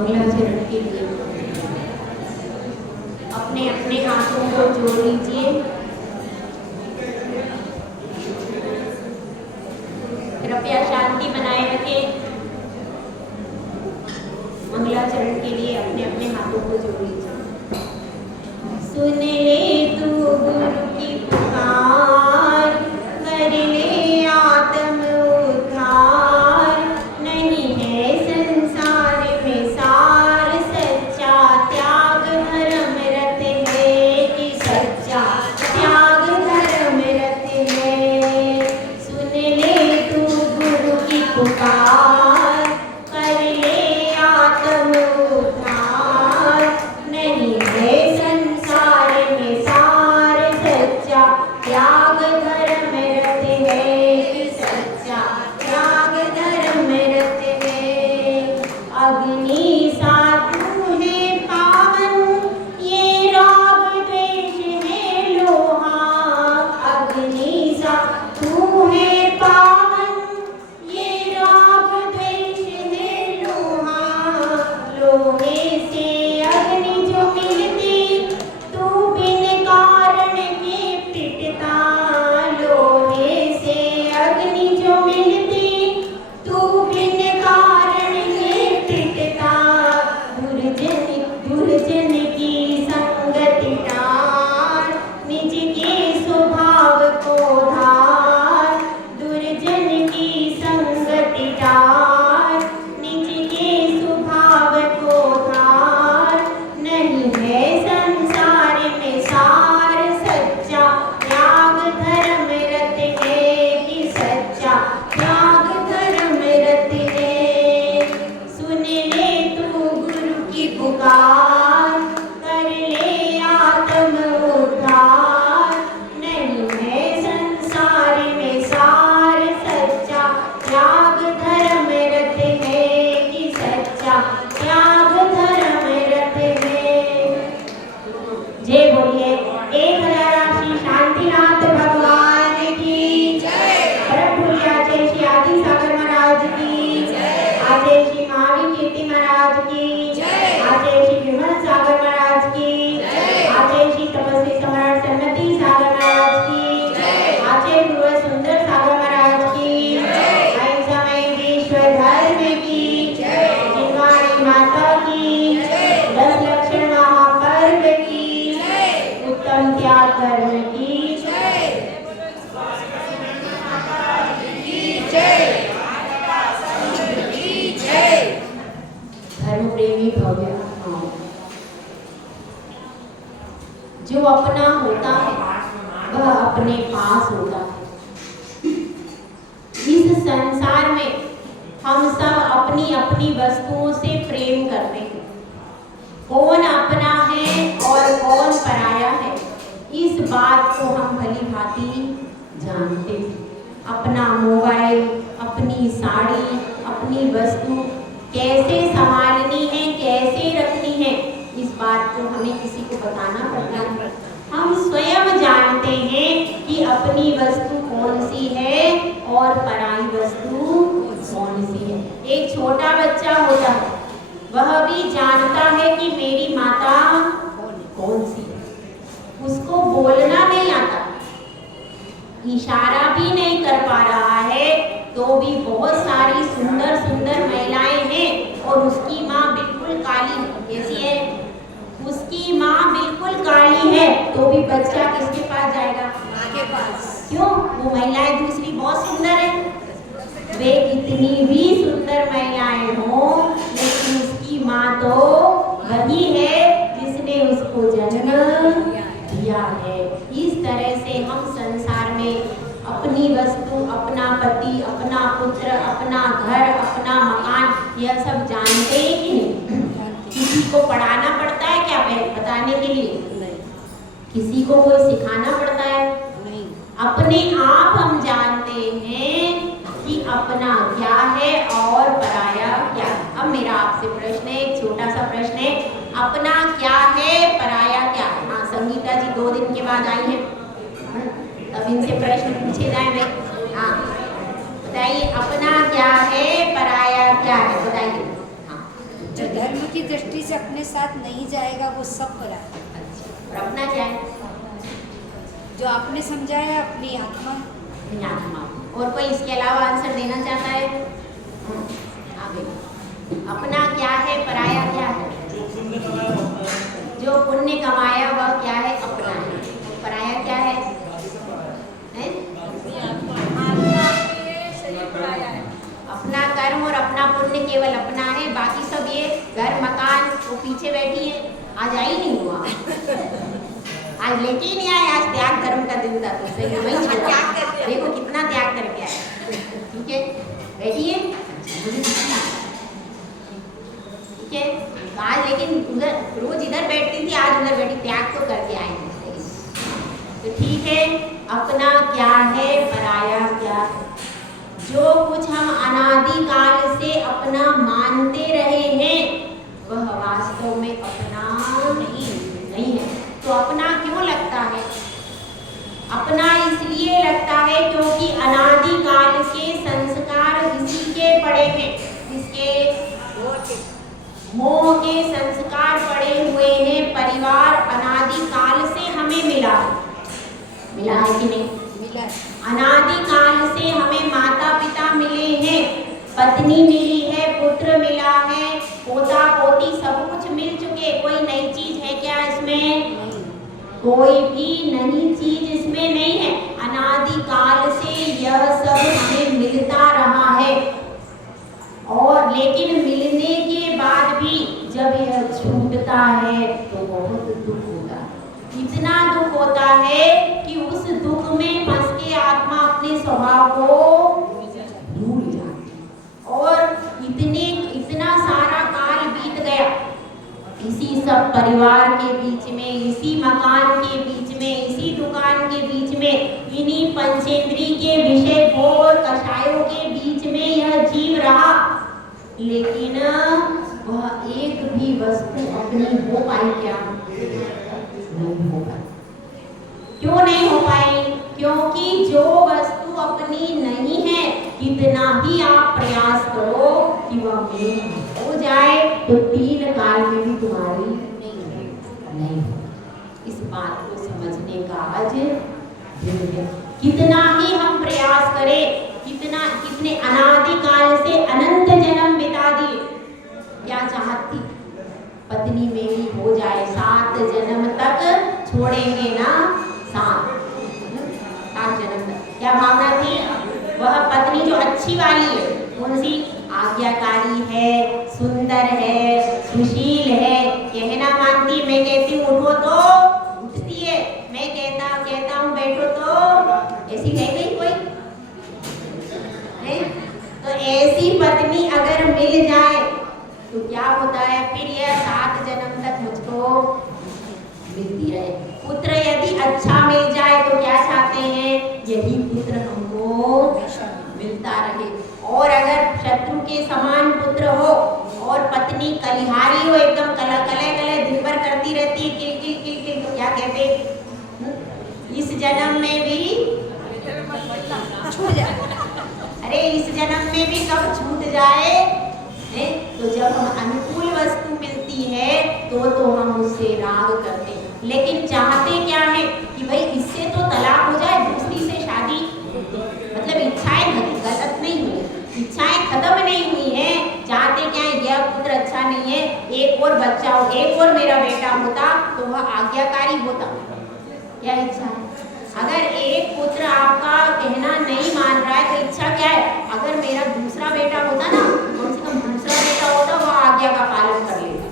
मंगलाचरण के लिए अपने अपने हाथों को जोड़ लीजिए। कृपया शांति बनाए रखें। मंगलाचरण के लिए अपने अपने हाथों को जोड़ लीजिए। सुन ले तू गुरु की पुकार, कर ले आत्म उद्धार। नहीं है संसार में सार, सच्चा त्याग धर्म रत है कि सच्चा त्याग धर्म रत है। सुन ले तू गुरु की पुकार, कर ले आत्म उद्धार। नहीं है संसार में सार, सच्चा त्याग धर्म रत है कि सच्चा त्याग धर्म रत है। अग्नि साधु है पावन, ये राग द्वेष है लोहा। अग्नि साधु है पावन, ये राग द्वेष है लोहा। लोहे से अग्नि जो मिलती, तू बिन कारण के पिटता। लोहे से अग्नि जो मिलती, तू बिन कारण के पिटता। दुर्जन की संगति टार, निज के स्वभाव को धार। दुर्जन की संगति टार, निज के स्वभाव को धार। नहीं है संसार में सार, सच्चा त्याग धर्म रत है कि सच्चा त्याग धर्म रत है। सुन ले तू गुरु की पुकार, कर ले आत्म उद्धार। नहीं है संसार में सार, सच्चा त्याग धर्म रत है कि सच्चा त्याग धर्म रत है। जय बोलिए 1000 श्री शांतिनाथ भगवान की जय। परम आचार्य श्री आदि सागर महाराज की जय। आचार्य श्री महावीर कीर्ति महाराज की जय। आचार्य श्री विमल सागर महाराज की जय। आचार्य श्री तपस्वी सम्राट सन्मति सागर महाराज की जय। आचार्य गुरु सुंदर सागर महाराज की जय। अहिंसामय विश्व धर्म की जय। जिनवाणी माता की जय। 10 लक्षण महापर्व की जय। उत्तम त्याग कर्म की जय। धर्म प्रेमी भव्य आत्माओं, जो अपना होता है वह अपने पास होता है। इस संसार में हम सब अपनी अपनी वस्तुओं से प्रेम करते हैं। कौन अपना है और कौन पराया है, इस बात को हम भली भांति जानते हैं। अपना मोबाइल, अपनी साड़ी, अपनी वस्तु कैसे संभालनी है, कैसे रखनी है, इस बात को हमें किसी को बताना पड़ता है। हम स्वयं जानते हैं कि अपनी वस्तु कौन सी है और पराई वस्तु कौन सी है। एक छोटा बच्चा होता है, वह भी जानता है कि मेरी माता कौन सी है। उसको बोलना नहीं आता, इशारा भी नहीं कर पा रहा है, तो भी बहुत सारी सुंदर सुंदर महिलाएं हैं और उसकी माँ बिल्कुल काली है। कैसी है? उसकी माँ बिल्कुल काली है, तो भी बच्चा किसके पास जाएगा? माँ के पास। क्यों? वो महिलाएं दूसरी बहुत सुंदर है। वे कितनी भी सुंदर महिलाएं हों, लेकिन उसकी माँ तो वही है जिसने उसको जन्म दिया है। इस तरह से हम संसार में अपनी वस्तु, अपना पति, अपना पुत्र, अपना घर, अपना मकान, यह सब जानते हैं कि नहीं? किसी को पढ़ाना पड़ता है क्या बताने के लिए? नहीं। किसी को कोई सिखाना पड़ता है? नहीं। अपने आप हम जानते हैं कि अपना क्या है और पराया क्या है। अब मेरा आपसे प्रश्न है, एक छोटा सा प्रश्न है, अपना क्या है, पराया क्या है? हाँ, संगीता जी 2 दिन के बाद आई है, तब इनसे प्रश्न पूछे जाए भाई। हाँ बताइए, अपना क्या है, पराया क्या है, बताइए। हाँ, जो धर्म की दृष्टि से अपने साथ नहीं जाएगा वो सब पराया। अच्छा, और अपना क्या है? जो आपने समझाया अपनी आत्मा। अपनी आत्मा। और कोई इसके अलावा आंसर देना चाहता है? आगे। अपना क्या है, पराया क्या है? जो पुण्य कमाया वह क्या है? अपना है। पराया क्या है? अपना कर्म और अपना पुण्य केवल अपना है, बाकी सब ये घर मकान वो पीछे बैठी है। आज आई नहीं हुआ, आज लेके ही नहीं आए। आज त्याग धर्म का दिन था तो सही वही त्याग, देखो कितना त्याग करके आए। ठीक है, बैठिए। ठीक है, आज लेकिन उधर रोज इधर बैठती थी, आज उधर बैठी, त्याग तो करके आए। तो ठीक है, अपना क्या है, पराया क्या है? जो कुछ हम अनादिकाल से अपना मानते रहे हैं वह वास्तव में अपना नहीं है। तो अपना क्यों लगता है? अपना इसलिए लगता है क्योंकि अनादिकाल के संस्कार किसी के पड़े हैं, किसके? मोह के संस्कार पड़े हुए हैं। परिवार अनादिकाल से हमें मिला है कि नहीं? मिला है। अनादिकाल से हमें माता पिता मिले हैं, पत्नी मिली है, पुत्र मिला है, पोता पोती सब कुछ मिल चुके। कोई नई चीज है क्या इसमें? कोई भी नई चीज इसमें नहीं है। अनादिकाल से यह सब हमें मिलता रहा है। और लेकिन मिलने के बाद भी जब यह छूटता है तो बहुत दुख होता है। इतना दुख होता है कि उस दुख में फंस के आत्मा अपने स्वभाव को भूल जाती है। और इतना सारा काल बीत गया इसी सब परिवार के बीच में, इसी मकान के बीच में, इसी दुकान के बीच में, इन्हीं पंचेंद्री के विषय भोग कषायों के बीच में यह जीव रहा। लेकिन वह एक भी वस्तु अपनी हो पाई क्या? नहीं हो पाई। क्यों नहीं हो पाई? क्योंकि जो वस्तु अपनी नहीं है, कितना ही आप प्रयास करो कि वह मेरी हो जाए तो 3 काल में भी तुम्हारी नहीं हो। इस बात को समझने का आज दिन है। कितना ही हम प्रयास करें, कितने अनादिकाल से अनंत जन्म बिता दिए, क्या चाहती? पत्नी मेरी हो जाए, 7 जन्म तक छोड़ेंगे ना, 7 जन्म तक। क्या भावना थी? वह पत्नी जो अच्छी वाली है, कौन सी? आज्ञाकारी है, सुंदर है, सुशील है, कहना मानती। मैं कहती हूँ उठो तो उठती है, मैं कहता हूँ बैठो तो ऐसी है नहीं कोई? तो ऐसी पत्नी अगर मिल जाए तो क्या होता है? फिर यह 7 जन्म तक मुझको मिलती रहे। पुत्र यदि अच्छा मिल जाए तो क्या चाहते हैं? यही पुत्र हमको मिलता रहे। और अगर शत्रु के समान पुत्र हो और पत्नी कलिहारी हो, एकदम कले दिन भर करती रहती है किल किल किल किल, तो क्या कहते? इस जन्म में भी छूट जाए। अरे इस जन्म में भी कब छूट जाए? तो जब हम अनुकूल वस्तु मिलती है तो हम उससे राग करते हैं। लेकिन चाहते क्या है कि भाई इससे तो तलाक हो जाए, दूसरी से शादी। मतलब इच्छाएं गलत नहीं हुई, इच्छाएं खत्म नहीं हुई है। चाहते क्या है? यह पुत्र अच्छा नहीं है, एक और बच्चा हो, एक और मेरा बेटा होता तो वह आज्ञाकारी होता। क्या इच्छा है? अगर एक पुत्र आपका कहना नहीं मान रहा है तो इच्छा क्या है? अगर मेरा दूसरा बेटा होता ना, कम से कम दूसरा बेटा होता, वह आज्ञा का पालन कर लेता।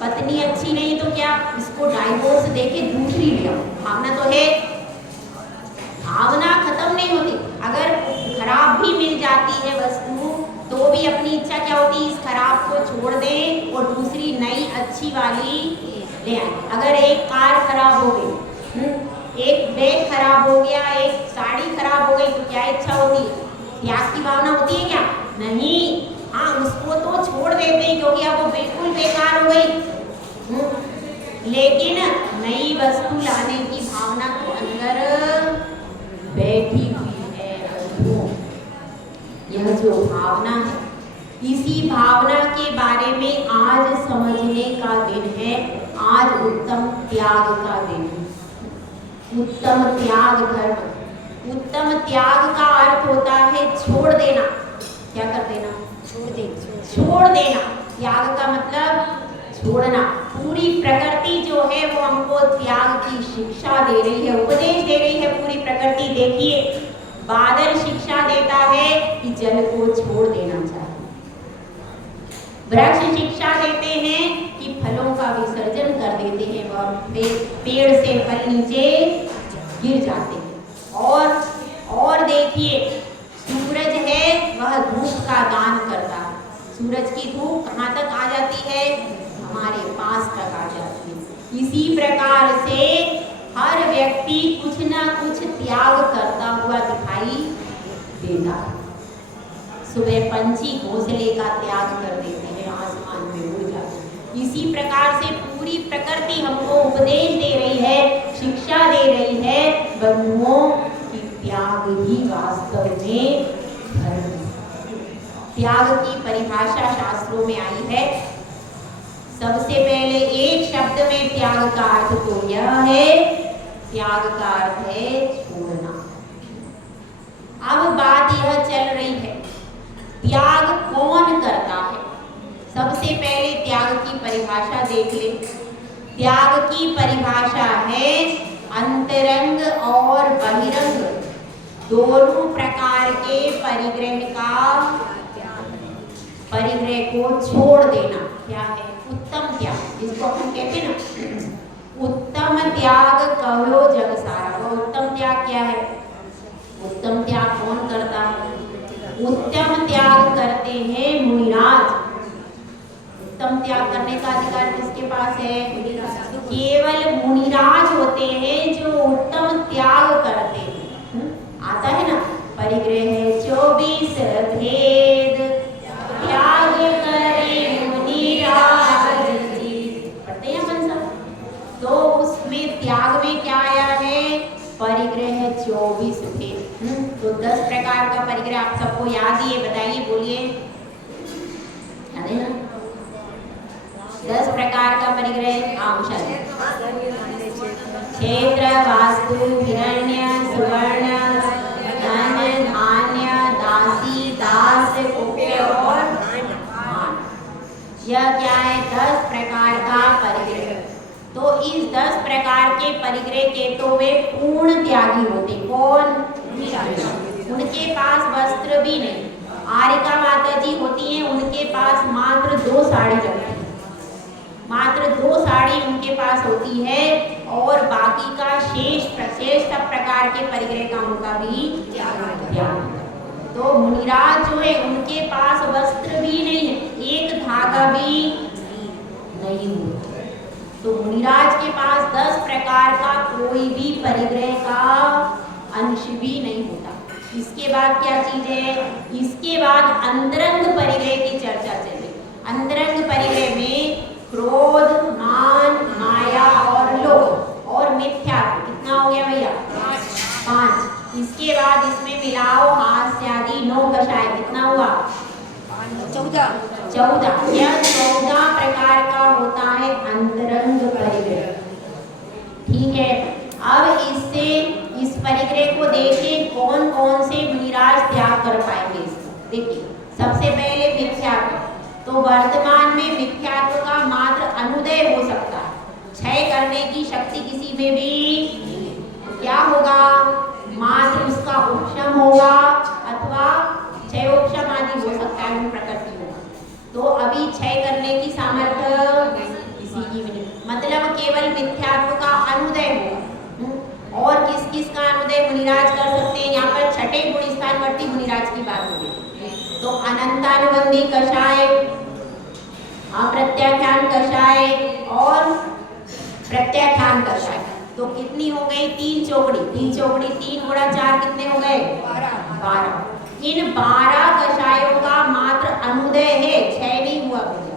पत्नी अच्छी नहीं तो क्या? इसको डाइवोर्स देके दूसरी ले आओ। भावना तो है, भावना खत्म नहीं होती। अगर खराब भी मिल जाती है वस्तु तो भी अपनी इच्छा क्या होती? इस खराब को छोड़ दें और दूसरी नई अच्छी वाली ले आए। अगर एक कार खराब हो गई, एक बैग खराब हो गया, एक साड़ी खराब हो गई, तो क्या इच्छा होती है? त्याग की भावना होती है क्या? नहीं। हाँ, उसको तो छोड़ देते हैं क्योंकि अब वो बिल्कुल बेकार हो गई। लेकिन नई वस्तु लाने की भावना तो अंदर बैठी हुई है। यह जो भावना है इसी भावना के बारे में आज समझने का दिन है। आज उत्तम त्याग का दिन है। उत्तम त्याग धर्म। उत्तम त्याग का अर्थ होता है छोड़ देना। क्या कर देना? छोड़ देना। त्याग का मतलब छोड़ना। पूरी प्रकृति जो है वो हमको त्याग की शिक्षा दे रही है, उपदेश दे रही है। पूरी प्रकृति देखिए, बादल शिक्षा देता है कि जल को छोड़ देना चाहिए। वृक्ष शिक्षा देते हैं कि फलों का विसर्जन कर देते हैं, वह पेड़ से फल नीचे गिर जाते हैं। और देखिए, सूरज है वह धूप का दान करता है। सूरज की धूप कहाँ तक आ जाती है? हमारे पास तक आ जाती है। इसी प्रकार से हर व्यक्ति कुछ ना कुछ त्याग करता हुआ दिखाई देता है। सुबह पंछी घोंसले का त्याग कर देते हैं, आसमान में उड़ जाते हैं। इसी प्रकार से पूरी प्रकृति हमको उपदेश दे रही है, शिक्षा दे रही है बंधुओं कि त्याग ही वास्तव में धर्म है। त्याग की परिभाषा शास्त्रों में आई है। सबसे पहले एक शब्द में त्याग का अर्थ तो यह है, त्याग का अर्थ है छोड़ना। अब बात यह चल रही है, त्याग कौन करता है? सबसे पहले त्याग की परिभाषा देख ले। त्याग की परिभाषा है अंतरंग और बहिरंग दोनों प्रकार के परिग्रह को छोड़ देना। क्या है? उत्तम त्याग, जिसको हम कहते हैं ना उत्तम त्याग कहो जग सारा। वो उत्तम त्याग क्या है? उत्तम त्याग कौन करता है? उत्तम त्याग करते हैं मुनिराज। उत्तम त्याग करने का अधिकार किसके पास है? केवल मुनिराज होते हैं जो उत्तम त्याग करते हैं। आता है ना, परिग्रह 24 भेद त्याग करे मुनिराज जी, पढ़ते हैं अपन सब। तो उसमें त्याग में क्या आया है? परिग्रह 24 भेद। तो 10 प्रकार का परिग्रह आप सबको याद ही है, बताइए, बोलिए, याद है ना? 10 प्रकार का परिग्रह। उषा जी, क्षेत्र, वास्तु, हिरण्य, सुवर्ण, धन, धान्य, दासी, दास, कुप्य और मान। यह क्या है? 10 प्रकार का परिग्रह। तो इस 10 प्रकार के परिग्रह के तो वे पूर्ण त्यागी होते। कौन? उनके पास वस्त्र भी नहीं। आरिका माता जी होती हैं, उनके पास मात्र 2 साड़ी रखती है, मात्र 2 साड़ी उनके पास होती है, और बाकी का शेष सब प्रकार के परिग्रह का उनका भी त्याग। तो मुनिराज जो है उनके पास वस्त्र भी नहीं है, एक धागा भी नहीं होता। तो मुनिराज के पास 10 प्रकार का कोई भी परिग्रह का अंश भी नहीं होता। इसके बाद क्या चीज है? इसके बाद अंतरंग परिग्रह की चर्चा चले। अंतरंग परिग्रह में क्रोध, मान, माया और लोभ और मिथ्या। कितना हो गया भैया? 5। इसके बाद इसमें मिलाओ हास्य आदि 9 कषाय। कितना हुआ? 14। यह 14 प्रकार का होता है अंतरंग परिग्रह। ठीक है, अब इससे इस परिग्रह को देखें कौन कौन से मुनिराज त्याग कर पाएंगे इसको। देखिए, सबसे पहले मिथ्यात्व। तो वर्तमान में मिथ्यात्व का मात्र अनुदय हो सकता है, क्षय करने की शक्ति किसी में भी तो क्या होगा? मात्र उसका उपशम होगा अथवा क्षयोपशम आदि हो सकता है, प्रकृति होगा। तो अभी क्षय करने की सामर्थ्य किसी की भी नहीं, मतलब केवल मिथ्यात्व का अनुदय होगा। और किस किस का अनुदय मुनिराज कर सकते हैं? यहाँ पर छठे गुण स्थानवर्ती मुनिराज की बात हो रही है। तो अनंतानुबंधी कषाय, अप्रत्याख्यान कषाय और प्रत्याख्यान कषाय। तो कितनी हो गई? 3 चौकड़ी। 3 चौकड़ी 3 गुणा 4 कितने हो गए? 12। इन 12 कषायों का मात्र अनुदय है, क्षय नहीं हुआ भैया।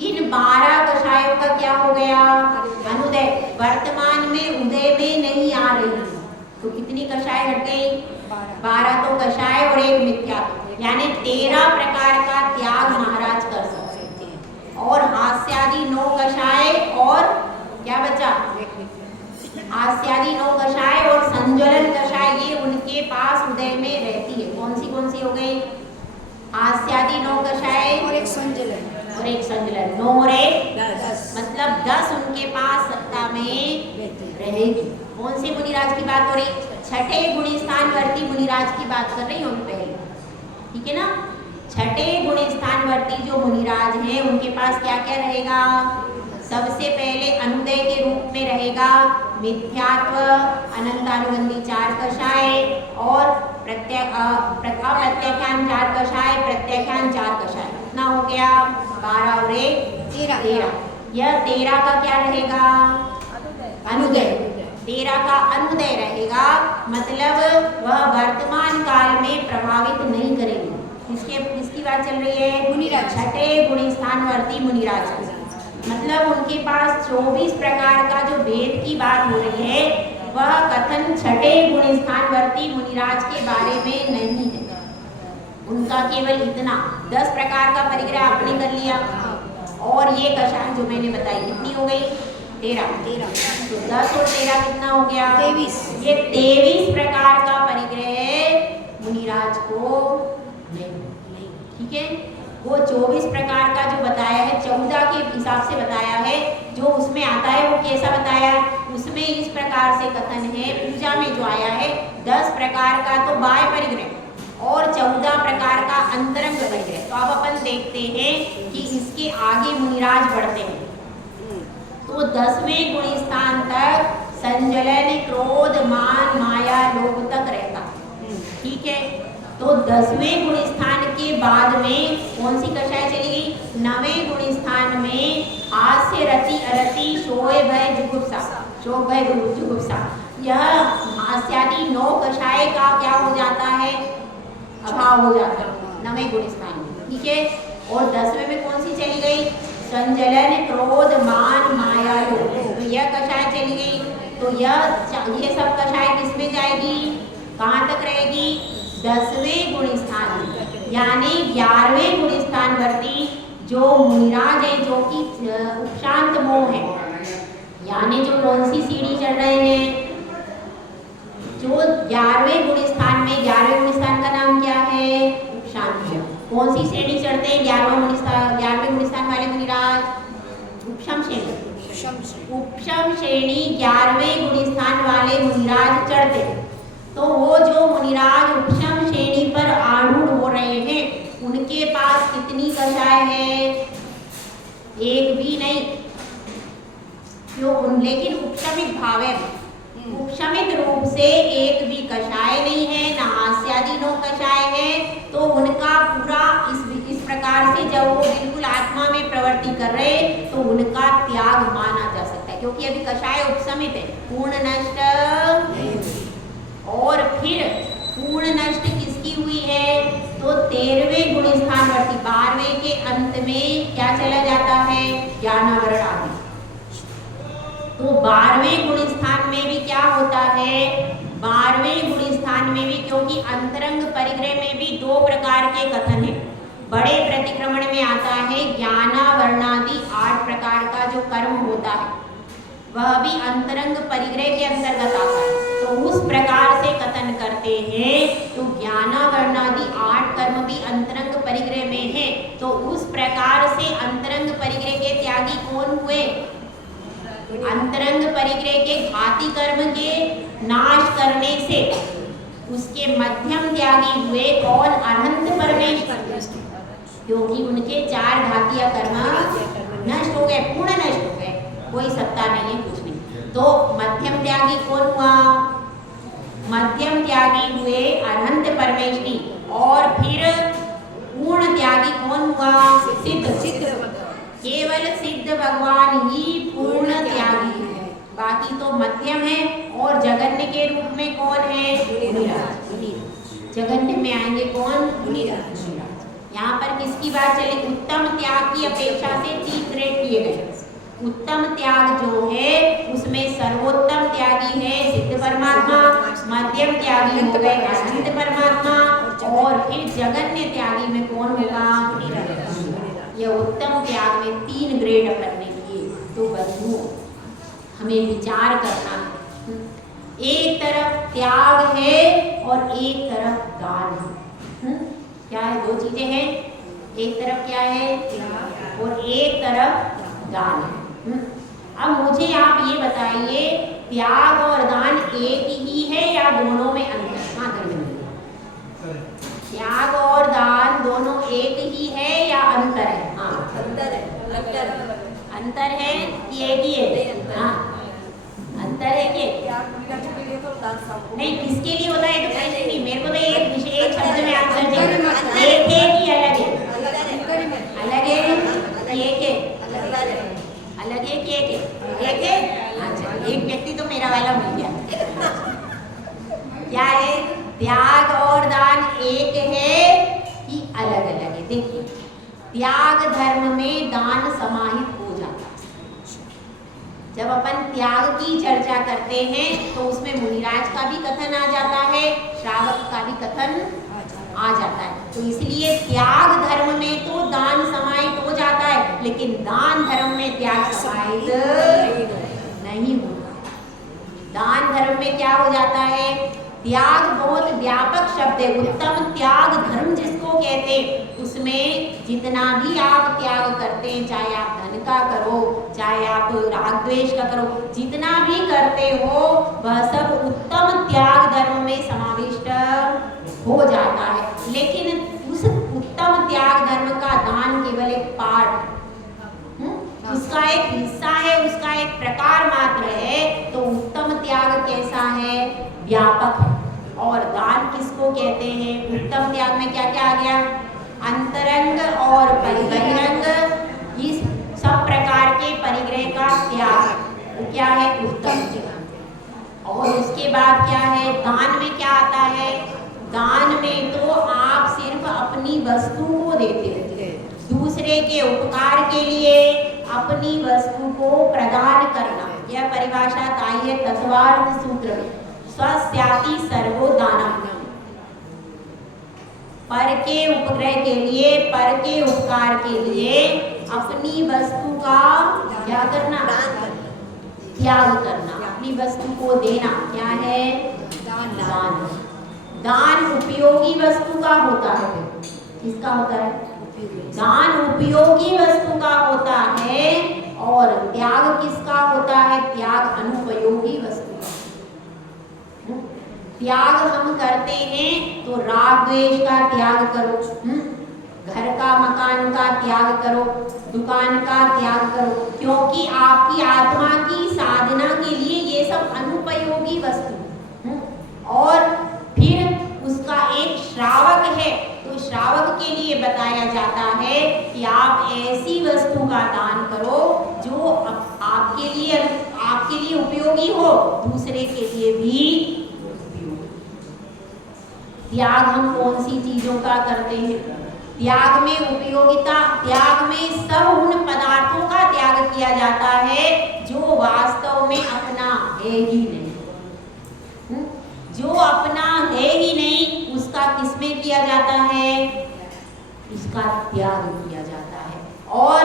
इन 12 कषायों का क्या हो गया? अनुदय। वर्तमान में उदय में नहीं आ रही। तो कितनी कषाय हट गई? 12। तो कषाय और 1 मिथ्या, यानी 13 प्रकार का त्याग त्याग महाराज कर सकते हैं। और हास्यादि 9 कषाय और क्या बचा, हास्यादि 9 कषाय और संज्वलन कषाय, ये उनके पास उदय में रहती है। कौन सी हो गई, हास्यादि 9 कषाय और एक संजलन, और एक संज्वलन, 9 और 1 10, मतलब 10 उनके पास सत्ता में रहेगी। कौन से मुनिराज की बात हो रही, छठे गुणी स्थानवर्ती मुनिराज की बात कर रही हूँ पहले, ठीक है ना। छठे गुणी स्थानवर्ती जो मुनिराज हैं उनके पास क्या क्या रहेगा, सबसे पहले अनुदय के रूप में रहेगा मिथ्यात्व, अनंतानुबंधी 4 कषाय और अप्रत्याख्यान 4 कषाय, प्रत्याख्यान 4 कषाय। कितना हो गया, 12 और 1 13। यह 13 का क्या रहेगा, अनुदय। 13 का अनुदय रहेगा, मतलब वह वर्तमान काल में प्रभावित नहीं करेंगे। किसकी बात चल रही है, मुनिराज, छठे गुणी स्थानवर्ती मुनिराज की। मतलब उनके पास 24 प्रकार का जो भेद की बात हो रही है वह कथन छठे गुण स्थानवर्ती मुनिराज के बारे में नहीं है। उनका केवल इतना 10 प्रकार का परिग्रह आपने कर लिया और ये कषाय जो मैंने बताई कितनी हो गई, 13। तो 10 और 13 कितना हो गया, 23। ये 23 प्रकार का परिग्रह मुनिराज को नहीं, ठीक है। वो 24 प्रकार का जो बताया है 14 के हिसाब से बताया है, जो उसमें आता है वो कैसा बताया, उसमें इस प्रकार से कथन है। पूजा में जो आया है 10 प्रकार का तो बाह्य परिग्रह और 14 प्रकार का अंतरंग परिग्रह। तो अब अपन देखते हैं कि इसके आगे मुनिराज बढ़ते हैं। तो 10वें गुण स्थान तक संजलन, क्रोध, मान, माया, लोभ तक रहता, ठीक है। तो 10वें गुण स्थान के बाद में कौन सी कषाय चली गई, 9वें गुण स्थान में हास्य, रति, अरति, शोय, भय, जुगुप्सा, शोक, भय, जुगुप्सा। यह हास्यादि 9 कषाय का क्या हो जाता है, अभाव हो जाता है 9वें गुण स्थान में, ठीक है। और 10वें में कौन सी चली गई, संजलन, क्रोध, मान, माया, लोभ। तो यह कषाय चली गई। तो ये सब कषाय किसमें जाएगी, कहाँ तक रहेगी, 10वें गुण स्थान में, यानी 11वें गुण स्थानवर्ती जो मुनिराज है, जो कि उपशांत मोह है, यानी जो कौन सी सीढ़ी चढ़ रहे हैं, जो 11वें गुण स्थान में, 11वें गुण स्थान का नाम क्या है, उपशांत मोह। कौन सी श्रेणी चढ़ते हैं 11वें गुण स्थान वाले मुनिराज, उपशम श्रेणी। उपशम श्रेणी 11वें गुण स्थान वाले मुनिराज चढ़ते हैं। तो वो जो मुनिराज उपशम श्रेणी पर आरूढ़ हो रहे हैं उनके पास कितनी कषाय है, एक भी नहीं, क्यों, लेकिन उपशमित भाव है, उपशमित रूप से एक भी कषाय नहीं है, न हास्यादि 9 कषाय है। तो उनका पूरा इस प्रकार से जब वो बिल्कुल आत्मा में प्रवृत्ति कर रहे तो उनका त्याग माना जा सकता है, क्योंकि अभी कषाय उपशमित है, पूर्ण नष्ट। और फिर पूर्ण नष्ट किसकी हुई है, तो 13वें गुण स्थानवर्ती 12वें के अंत में क्या चला जाता है, ज्ञानावरण आदि। तो 12वें गुण स्थान में भी क्या होता है, 12वें गुण स्थान में भी, क्योंकि अंतरंग परिग्रह में भी 2 प्रकार के कथन है। बड़े प्रतिक्रमण में आता है ज्ञानावरणादि 8 प्रकार का जो कर्म होता है वह भी अंतरंग परिग्रह के अंतर्गत आता है। तो उस प्रकार से कथन करते हैं, तो ज्ञानावरणादि 8 कर्म भी अंतरंग परिग्रह में है। तो उस प्रकार से अंतरंग परिग्रह के त्यागी कौन हुए, अंतरंग परिग्रह के घाती कर्म के नाश करने से उसके मध्यम त्यागी हुए कौन, अनंत परमेश्वर, क्योंकि उनके 4 घातीय कर्म नष्ट हो गए, पूर्ण नष्ट हो गए, कोई सत्ता नहीं है, कुछ नहीं। तो मध्यम त्यागी कौन हुआ, मध्यम त्यागी हुए अनंत परमेश्वरी। और फिर पूर्ण त्यागी कौन हुआ, सिद्ध, केवल सिद्ध भगवान ही पूर्ण त्यागी है, बाकी तो मध्यम है। और जगन्य के रूप में कौन है, मुनिराज। जगन्य में आएंगे कौन, मुनिराज। यहाँ पर किसकी बात चली, उत्तम त्याग की अपेक्षा से 3 ग्रेड किए गए। उत्तम त्याग जो है उसमें सर्वोत्तम त्यागी है सिद्ध परमात्मा, मध्यम त्यागी हो गए अनंत परमात्मा, और फिर जगन्य त्यागी में कौन होगा, हमें विचार करना है। एक तरफ त्याग है और एक तरफ दान है। क्या है? दो चीजें हैं, एक तरफ क्या है और एक तरफ दान है। अब मुझे आप ये बताइए, त्याग और दान एक ही है या दोनों में अंतर? हाँ, त्याग और दान दोनों एक ही है या अंतर है? हाँ, अंतर है, अंतर अंतर है कि एक ही है? हाँ, अंतर है कि नहीं, किसके लिए होता है? तो प्रश्न नहीं, मेरे को तो एक शब्द में आंसर चाहिए। एक है कि अलग है? अलग है कि एक है? अलग है कि एक है? एक है। अच्छा, एक व्यक्ति तो मेरा वाला मिल गया। क्या है? त्याग और दान एक है कि अलग अलग है? देखिए, त्याग धर्म में दान समाहित हो जाता है। जब अपन त्याग की चर्चा करते हैं तो उसमें मुनिराज का भी कथन आ जाता है, श्रावक का भी कथन आ जाता है। तो इसलिए त्याग धर्म में तो दान समाहित हो जाता है, लेकिन दान धर्म में त्याग समाहित नहीं होता। दान धर्म में क्या हो जाता है? त्याग बहुत व्यापक शब्द है। उत्तम त्याग धर्म जिसको कहते हैं, उसमें जितना भी आप त्याग करते हैं, चाहे आप धन का करो, चाहे आप राग द्वेष का करो, जितना भी करते हो वह सब उत्तम त्याग धर्म में समाविष्ट हो जाता है। लेकिन उस उत्तम त्याग धर्म का दान केवल एक पार्ट, उसका एक हिस्सा है, उसका एक प्रकार मात्र है। तो उत्तम त्याग कैसा है? व्यापक है। और दान किसको कहते हैं? उत्तम त्याग में क्या क्या आ गया? अंतरंग और बहिरंग, इस सब प्रकार के परिग्रह का त्याग, वो क्या है? उत्तम त्याग। और उसके बाद क्या है? दान में क्या आता है? दान में तो आप सिर्फ अपनी वस्तु को देते हैं, दूसरे के उपकार के लिए अपनी वस्तु को प्रदान करना। यह परिभाषा आई है तत्वार्थ सूत्र में, स्वस्याति सर्वो दानम। पर के उपग्रह के लिए, पर के उपकार के लिए अपनी वस्तु का क्या करना? त्याग करना, अपनी वस्तु को देना। क्या है? दान। दान उपयोगी वस्तु का होता है। किसका होता है? दान उपयोगी वस्तु का होता है। और त्याग किसका होता है? त्याग अनुपयोगी वस्तु का। त्याग हम करते हैं तो राग द्वेष का त्याग करो, घर का मकान का त्याग करो, दुकान का त्याग करो, क्योंकि आपकी आत्मा की साधना के लिए ये सब अनुपयोगी वस्तु। और फिर उसका एक श्रावक है, तो श्रावक के लिए बताया जाता है कि आप ऐसी वस्तु का दान करो जो आपके लिए उपयोगी हो, दूसरे के लिए भी उपयोगी। त्याग हम कौन सी चीजों का करते हैं? त्याग में उपयोगिता, त्याग में सब उन पदार्थों का त्याग किया जाता है जो वास्तव में अपना है ही नहीं। जो अपना है ही नहीं उसका किसमें किया जाता है? उसका त्याग किया जाता है। और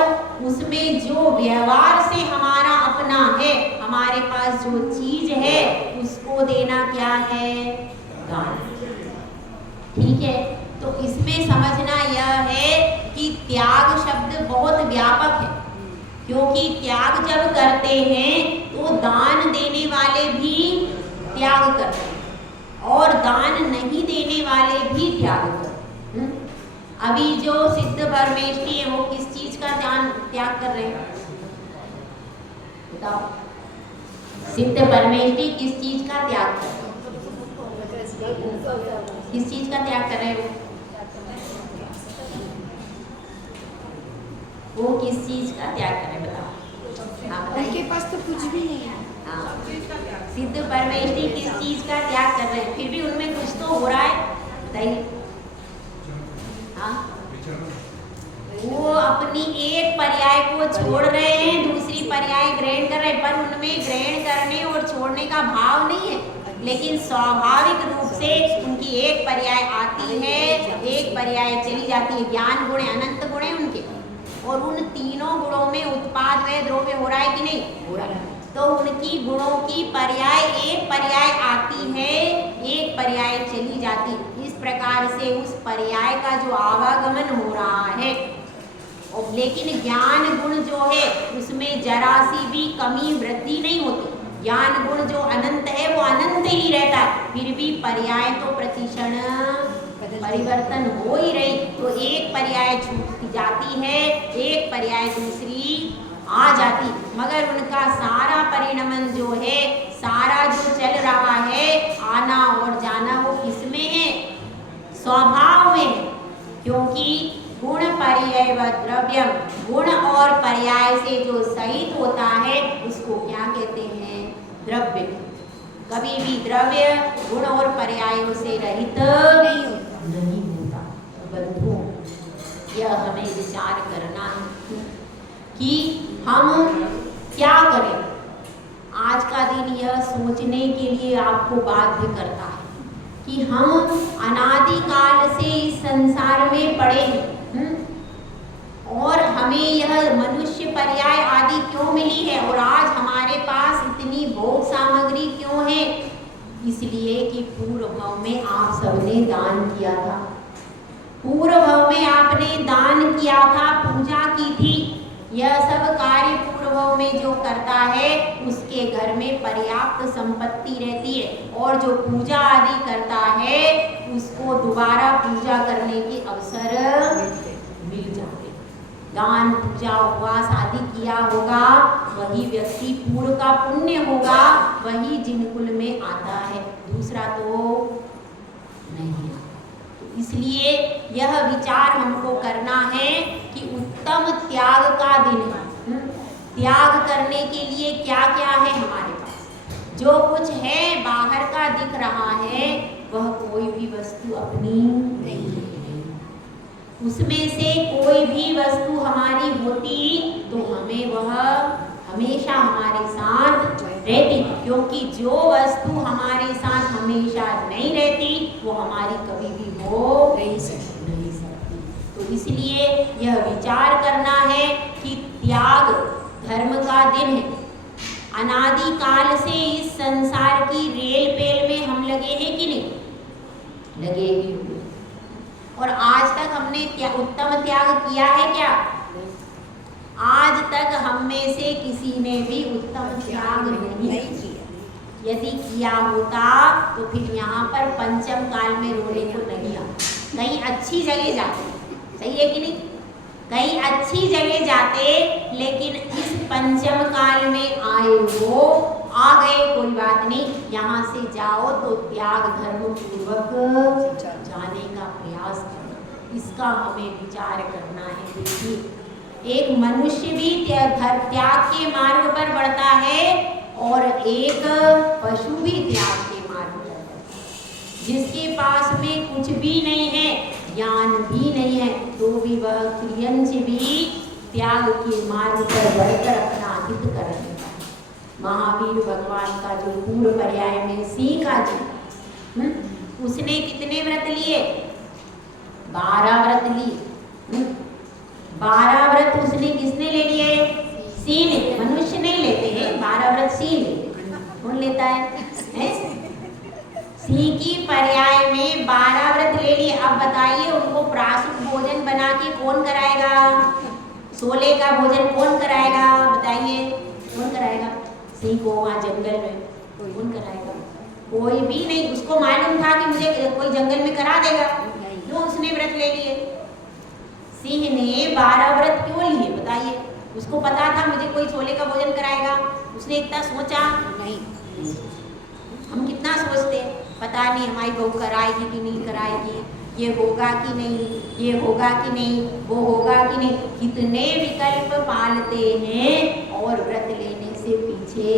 उसमें जो व्यवहार से हमारा अपना है, हमारे पास जो चीज है, उसको देना क्या है? दान। ठीक है, तो इसमें समझना यह है कि त्याग शब्द बहुत व्यापक है, क्योंकि त्याग जब करते हैं तो दान देने वाले भी त्याग करते हैं और दान नहीं देने वाले भी त्याग करते हैं। अभी जो सिद्ध परमेष्ठी है वो किस चीज का त्याग कर रहे हैं? बताओ, सिद्ध परमेष्ठी किस चीज का त्याग कर रहे हैं? किस चीज का त्याग कर रहे हैं? वो किस चीज का त्याग कर रहे हैं? बताओ। उनके पास तो कुछ भी नहीं है। सिद्ध परमेष्ठी किस चीज का त्याग कर रहे हैं? फिर भी उनमें कुछ तो हो रहा है, बताइए। हाँ, वो अपनी एक पर्याय को छोड़ रहे हैं, दूसरी पर्याय ग्रहण कर रहे हैं, पर उनमें ग्रहण करने और छोड़ने का भाव नहीं है, लेकिन स्वाभाविक रूप से उनकी एक पर्याय आती है, एक पर्याय चली जाती है। ज्ञान गुण है, अनंत गुण है उनके, और उन तीनों गुणों में उत्पाद व द्रव्य हो रहा है कि नहीं? हो रहा है। तो उनकी गुणों की पर्याय एक पर्याय आती है, एक पर्याय चली जाती। इस प्रकार से उस पर्याय का जो आवागमन हो रहा है, और लेकिन ज्ञान गुण जो है उसमें जरा सी भी कमी वृद्धि नहीं होती। ज्ञान गुण जो अनंत है वो अनंत ही रहता है, फिर भी पर्याय तो प्रतिक्षण परिवर्तन हो ही रही। तो एक पर्याय छूट जाती है, एक पर्याय दूसरी आ जाती, मगर उनका सारा परिणमन जो है, सारा जो चल रहा है, आना और जाना, वो किसमें है? स्वभाव में। क्योंकि गुण पर्याय व द्रव्यम, गुण और पर्याय से जो सहित होता है उसको क्या कहते हैं? द्रव्य। कभी भी द्रव्य गुण और पर्यायों से रहित नहीं होता। बंधुओं, यह हमें विचार करना है कि हम क्या करें। आज का दिन यह सोचने के लिए आपको बाध्य करता है कि हम अनादिकाल से इस संसार में पड़े हैं, और हमें यह मनुष्य पर्याय आदि क्यों मिली है, और आज हमारे पास इतनी भोग सामग्री क्यों है? इसलिए कि पूर्व भाव में आप सबने दान किया था, पूर्व भाव में आपने दान किया था, पूजा की थी। यह सब कार्य पूर्व भाव में जो करता है उसके घर में पर्याप्त संपत्ति रहती है, और जो पूजा आदि करता है उसको दोबारा पूजा करने के अवसर मिल जाते। दान पूजा उपवास आदि किया होगा वही व्यक्ति पूर्व का पुण्य होगा, वही जिनकुल में आता है, दूसरा तो नहीं आता। तो इसलिए यह विचार हमको करना है कि उत्तम त्याग का दिन है। त्याग करने के लिए क्या क्या है हमारे पास? जो कुछ है बाहर का दिख रहा है वह कोई भी वस्तु अपनी नहीं है। उसमें से कोई भी वस्तु हमारी होती तो हमें वह हमेशा हमारे साथ रहती, क्योंकि जो वस्तु हमारे साथ हमेशा नहीं रहती वो हमारी कभी भी हो नहीं सकती। तो इसलिए यह विचार करना है कि त्याग धर्म का दिन है। अनादिकाल से इस संसार की रेल पेल में हम लगे हैं कि नहीं? लगे ही हुए। और आज तक हमने उत्तम त्याग किया है क्या? आज तक हम में से किसी ने भी उत्तम त्याग नहीं किया। यदि किया होता तो फिर यहाँ पर पंचम काल में रोने को नहीं आता, कहीं अच्छी जगह जाते। सही है कि नहीं? कहीं अच्छी जगह जाते, लेकिन इस पंचम काल में आए हो, आ गए, कोई बात नहीं, यहाँ से जाओ तो त्याग धर्म पूर्वक जाने का प्रयास करो। इसका हमें विचार करना है। देखिए, एक मनुष्य भी त्याग के मार्ग पर बढ़ता है और एक पशु भी त्याग के मार्ग पर बढ़ता है। जिसके पास में कुछ भी नहीं है, ज्ञान भी नहीं है, तो भी वह क्रियंच भी त्याग के मार्ग पर बढ़कर अपना हित कर लेता है। महावीर भगवान का जो पूर्व पर्याय में सीखा जी, उसने कितने व्रत लिए? 12 व्रत लिए। 12 व्रत उसने किसने ले लिए? सिंह ने। मनुष्य नहीं लेते हैं 12 व्रत, सिंह लेते हैं। कौन लेता है? सिंह की पर्याय में 12 व्रत ले लिए। अब बताइए, उनको प्राशुद्ध भोजन बना के कौन कराएगा? सोले का भोजन कौन कराएगा? बताइए, कौन कराएगा? सिंह को वहाँ जंगल में कौन कराएगा? कोई भी नहीं। उसको मालूम था कि मुझे कोई जंगल में करा देगा, तो उसने व्रत ले लिए। सिंह ने 12 व्रत क्यों लिए? बताइए। उसको पता था मुझे कोई छोले का भोजन कराएगा? उसने इतना सोचा नहीं। हम कितना सोचते हैं, पता नहीं हमारी बहू कराएगी कि नहीं कराएगी, ये होगा कि नहीं, ये होगा कि नहीं, वो होगा कि नहीं। कितने विकल्प पालते हैं और व्रत लेने से पीछे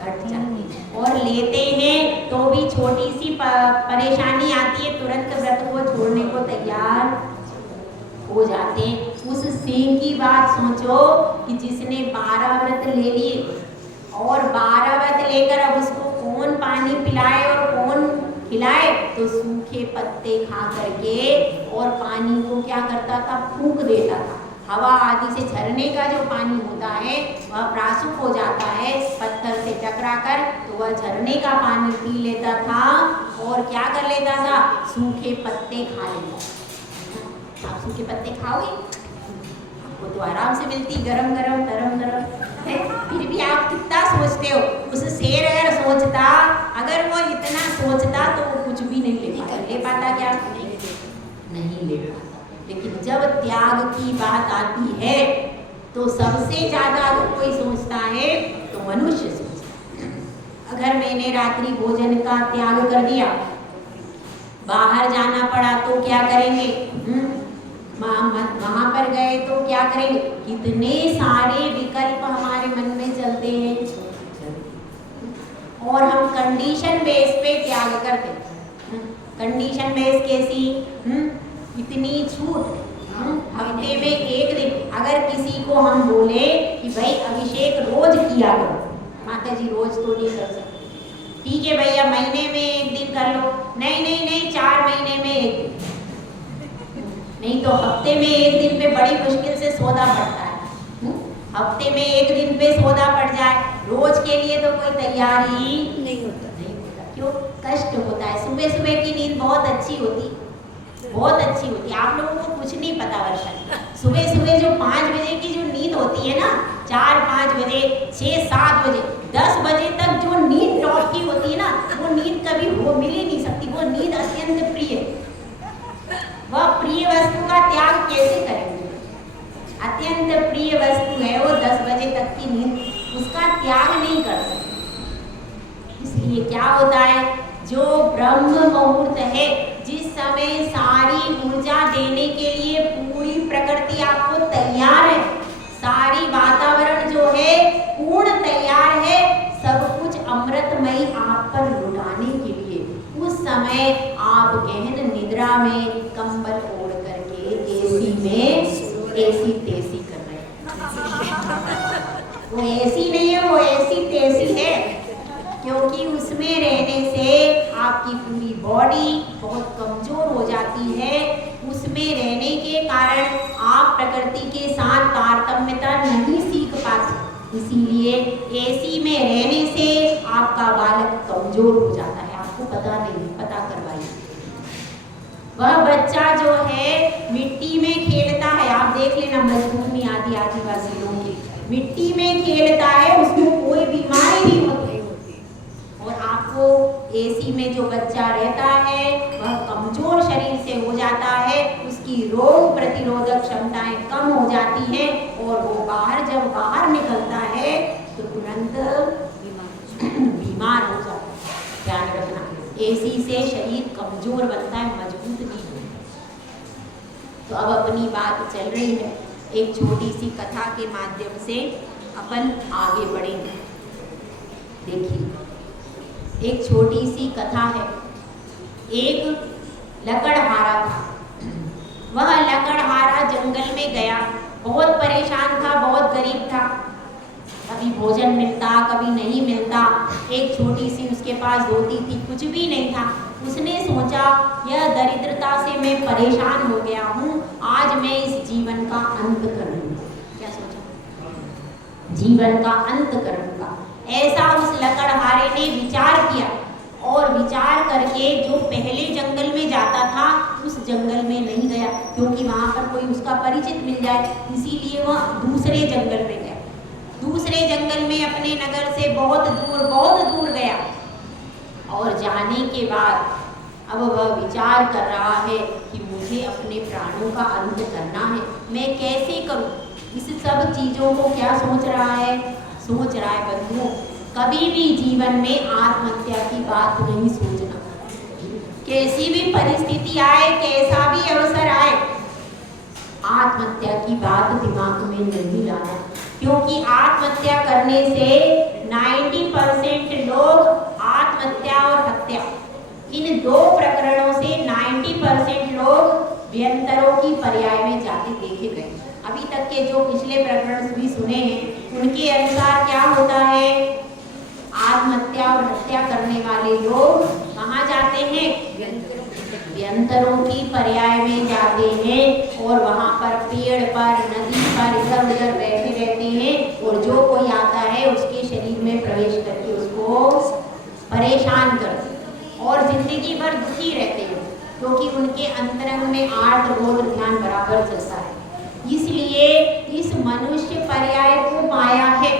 हट जाते हैं। और लेते हैं तो भी छोटी सी परेशानी आती है, तुरंत व्रत को छोड़ने को तैयार हो जाते हैं। उस सिंह की बात सोचो कि जिसने 12 व्रत ले लिए, और 12 व्रत लेकर अब उसको कौन पानी पिलाए और कौन खिलाए? तो सूखे पत्ते खा करके, और पानी को क्या करता था? फूंक देता था। हवा आदि से झरने का जो पानी होता है वह प्रासुप हो जाता है पत्थर से टकराकर, तो वह झरने का पानी पी लेता था और क्या कर लेता था, सूखे पत्ते खा लेता था। आप सूखे पत्ते खाओगे, आपको तो आराम से मिलती, गरम गरम गरम गरम है। फिर भी आप कितना सोचते हो, उस शेर अगर सोचता, अगर वो इतना सोचता तो वो कुछ भी नहीं ले पाता क्या, नहीं ले पाता। लेकिन जब त्याग की बात आती है तो सबसे ज्यादा अगर कोई सोचता है तो मनुष्य सोचता है। अगर मैंने रात्रि भोजन का त्याग कर दिया, बाहर जाना पड़ा तो क्या करेंगे, वहां पर गए तो क्या करेंगे, कितने सारे विकल्प हमारे मन में चलते हैं और हम कंडीशन बेस पे त्याग करते हैं। कंडीशन बेस कैसी, इतनी छूट, हफ्ते में एक दिन अगर किसी को हम बोले कि भाई अभिषेक रोज किया करो, माता जी रोज तो नहीं कर सकते, ठीक है भैया महीने में एक दिन कर लो, नहीं नहीं नहीं 4 महीने में एक दिन, नहीं तो हफ्ते में एक दिन पे बड़ी मुश्किल से सौदा पड़ता है। हफ्ते में एक दिन पे सौदा पड़ जाए, रोज के लिए तो कोई तैयारी नहीं होता। क्यों, कष्ट होता है। सुबह सुबह की नींद बहुत अच्छी होती, बहुत अच्छी होती है। आप लोगों को कुछ नहीं पता वर्षा, सुबह सुबह जो 5 बजे की जो नींद होती है ना, 4-5 बजे, 6-7 बजे, 10 बजे तक जो नींद टॉप की होती है ना, वो नींद कभी वो मिल ही नहीं सकती। वो नींद अत्यंत प्रिय है। वह प्रिय वस्तु का त्याग कैसे करेंगे, अत्यंत प्रिय वस्तु है वो, 10 बजे तक की नींद, उसका त्याग नहीं कर सकते। इसलिए क्या होता है, जो ब्रह्म मुहूर्त है, जिस समय सारी ऊर्जा देने के लिए पूरी प्रकृति आपको तैयार है, सारी वातावरण जो है पूर्ण तैयार है, सब कुछ अमृतमयी आप पर लुटाने के लिए, उस समय आप गहन निद्रा में कंबल ओढ़ करके एसी में एसी तेसी कर रहे हैं। वो एसी नहीं है, वो एसी तेसी है, क्योंकि उसमें रहने से आपकी पूरी बॉडी बहुत कमजोर हो जाती है। उसमें रहने के कारण आप प्रकृति के साथ तारतम्यता नहीं सीख पाते, इसीलिए एसी में रहने से आपका बालक कमजोर हो जाता है। आपको पता नहीं, पता करवाइए। वह बच्चा जो है मिट्टी में खेलता है, आप देख लेना मजदूरी आदिवासी लोगों की, मिट्टी में खेलता है, उसको कोई बीमारी नहीं होती। और आपको एसी में जो बच्चा रहता है वह कमजोर शरीर से हो जाता है, उसकी रोग प्रतिरोधक क्षमताएं कम हो जाती हैं और वो जब बाहर निकलता है तो तुरंत बीमार हो जाता है। ध्यान रखना, एसी से शरीर कमजोर बनता है, मजबूत नहीं होता। तो अब अपनी बात चल रही है, एक छोटी सी कथा के माध्यम से अपन आगे बढ़ेंगे। देखिए, एक छोटी सी कथा है। एक लकड़हारा था। वह लकड़हारा जंगल में गया, बहुत परेशान था, बहुत गरीब था, कभी भोजन मिलता कभी नहीं मिलता। एक छोटी सी उसके पास धोती थी, कुछ भी नहीं था। उसने सोचा यह दरिद्रता से मैं परेशान हो गया हूँ, आज मैं इस जीवन का अंत करूँगा। क्या सोचा? जीवन का अंत करूँगा। ऐसा उस लकड़हारे ने विचार किया और विचार करके जो पहले जंगल में जाता था उस जंगल में नहीं गया, क्योंकि वहाँ पर कोई उसका परिचित मिल जाए, इसीलिए वह दूसरे जंगल में गया। दूसरे जंगल में अपने नगर से बहुत दूर गया और जाने के बाद अब वह विचार कर रहा है कि मुझे अपने प्राणों का अंत करना है, मैं कैसे करूं? इस सब चीज़ों को क्या सोच रहा है? सोच रहा है बंधुओं, कभी भी जीवन में आत्महत्या की बात नहीं सोचना। कैसी भी परिस्थिति आए, कैसा भी अवसर आए, आत्महत्या की बात दिमाग में नहीं लाना, क्योंकि आत्महत्या करने से 90% लोग आत्महत्या और हत्या, इन दो प्रकरणों से 90% लोग व्यंतरों की पर्याय में जाते देखे गए। अभी तक के जो पिछले प्रकरण भी सुने हैं उनके अनुसार क्या होता है, आत्महत्या और हत्या करने वाले लोग कहाँ जाते हैं? व्यंतरों की पर्याय में जाते हैं और वहाँ पर पेड़ पर, नदी पर इधर उधर बैठे रहते हैं और जो कोई आता है उसके शरीर में प्रवेश करके उसको परेशान करते हैं और जिंदगी भर दुखी रहते हैं, क्योंकि उनके अंतरंग में आर्त बोध ध्यान बराबर चलता है। इसलिए इस मनुष्य पर्याय को पाया है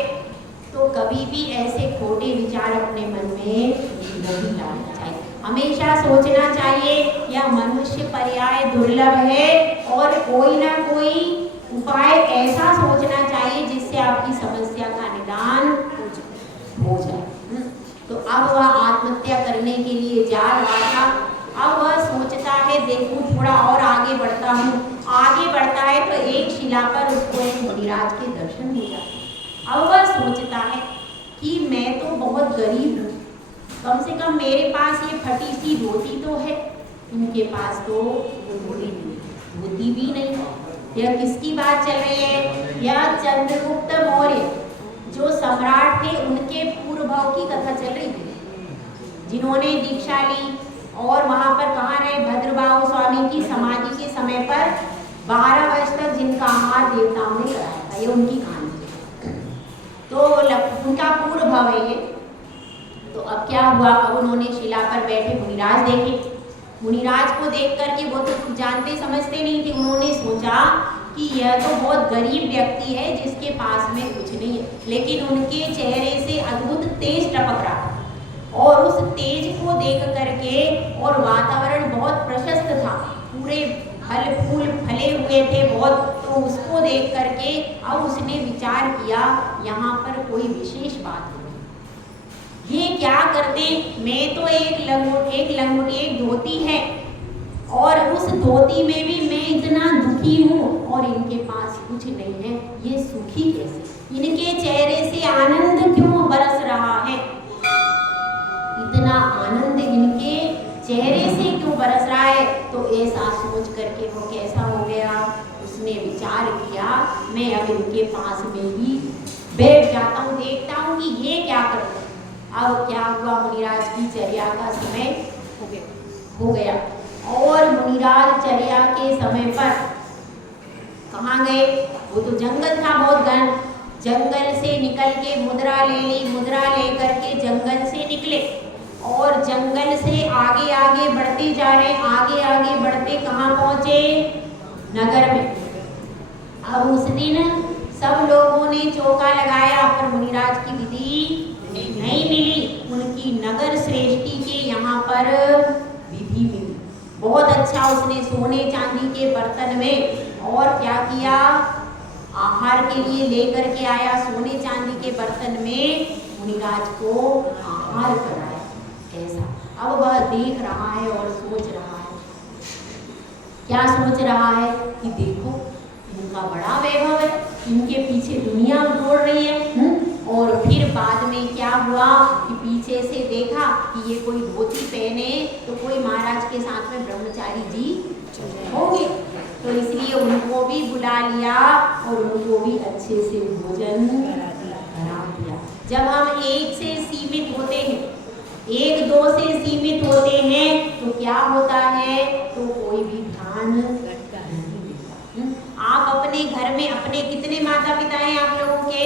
तो कभी भी ऐसे खोटे विचार अपने मन में नहीं लाना चाहिए। हमेशा सोचना चाहिए यह मनुष्य पर्याय दुर्लभ है और कोई ना कोई उपाय ऐसा सोचना चाहिए जिससे आपकी समस्या का निदान हो जाए। तो अब वह आत्महत्या करने के लिए जा रहा था। अब वह सोचता है देखूं थोड़ा और आगे बढ़ता हूँ। आगे बढ़ता है तो एक शिला पर उसको एक मुनिराज के दर्शन हो जाते हैं। अब वह सोचता है कि मैं तो बहुत गरीब हूँ, कम से कम मेरे पास ये फटी सी धोती तो है, इनके पास तो धोती भी नहीं। यह किसकी बात चल रही है? यह चंद्रगुप्त मौर्य जो सम्राट थे उनके पूर्व भाव की कथा चल रही थी, जिन्होंने दीक्षा ली और वहां पर कहाँ रहे? भद्रबाहु स्वामी की समाधि के समय पर 12 वर्ष तक जिनका आहार देवताओं ने कराया था। ये उनकी कहानी है, तो उनका पूर्व भाव है ये। तो अब क्या हुआ? अब उन्होंने शिला पर बैठे मुनिराज देखे। मुनिराज को देख करके वो तो जानते समझते नहीं थे, उन्होंने सोचा कि यह तो बहुत गरीब व्यक्ति है जिसके पास में कुछ नहीं है, लेकिन उनके चेहरे से अद्भुत तेज टपक रहा था और उस तेज को देख करके, और वातावरण बहुत प्रशस्त था, पूरे फल फूल फले हुए थे बहुत, तो उसको देख करके अब उसने विचार किया यहाँ पर कोई विशेष बात है। ये क्या करते? मैं तो एक धोती है और उस धोती में भी मैं इतना दुखी हूँ और इनके पास कुछ नहीं है, ये सुखी कैसे? इनके चेहरे से आनंद क्यों बरस रहा है? इतना आनंद इनके चेहरे से क्यों बरस रहा है? तो ऐसा सोच करके वो कैसा हो गया, उसने विचार किया मैं अब इनके पास में ही बैठ जाता हूँ, देखता हूँ कि ये क्या करते हैं। अब क्या हुआ? मुनिराज की चर्या का समय हो गया और मुनिराज चर्या के समय पर कहाँ गए? वो तो जंगल था बहुत घन, जंगल से निकल के मुद्रा ले ली, मुद्रा ले करके जंगल से निकले और जंगल से आगे आगे बढ़ते जा रहे, आगे आगे बढ़ते कहाँ पहुँचे? नगर में। अब उस दिन सब लोगों ने चौका लगाया पर मुनिराज की विधि नहीं मिली, उनकी नगर श्रेष्ठी के यहाँ पर विधि मिली। बहुत अच्छा उसने सोने चांदी के बर्तन में और क्या किया? आहार के लिए लेकर के आया, सोने चांदी के बर्तन में मुनिराज को आहार कराया। ऐसा अब वह देख रहा है और सोच रहा है, क्या सोच रहा है कि देखो इनका बड़ा वैभव है, इनके पीछे दुनिया दौड़ रही है। और फिर बाद में क्या हुआ कि पीछे से देखा कि ये कोई धोती पहने तो कोई महाराज के साथ में ब्रह्मचारी जी होंगे, तो इसलिए उनको भी बुला लिया और उनको भी अच्छे से भोजन करा दिया। जब हम एक से सीमित होते हैं, एक दो से सीमित होते हैं तो क्या होता है? तो कोई भी ध्यान नहीं देता। आप अपने घर में अपने कितने माता पिता हैं आप लोगों के?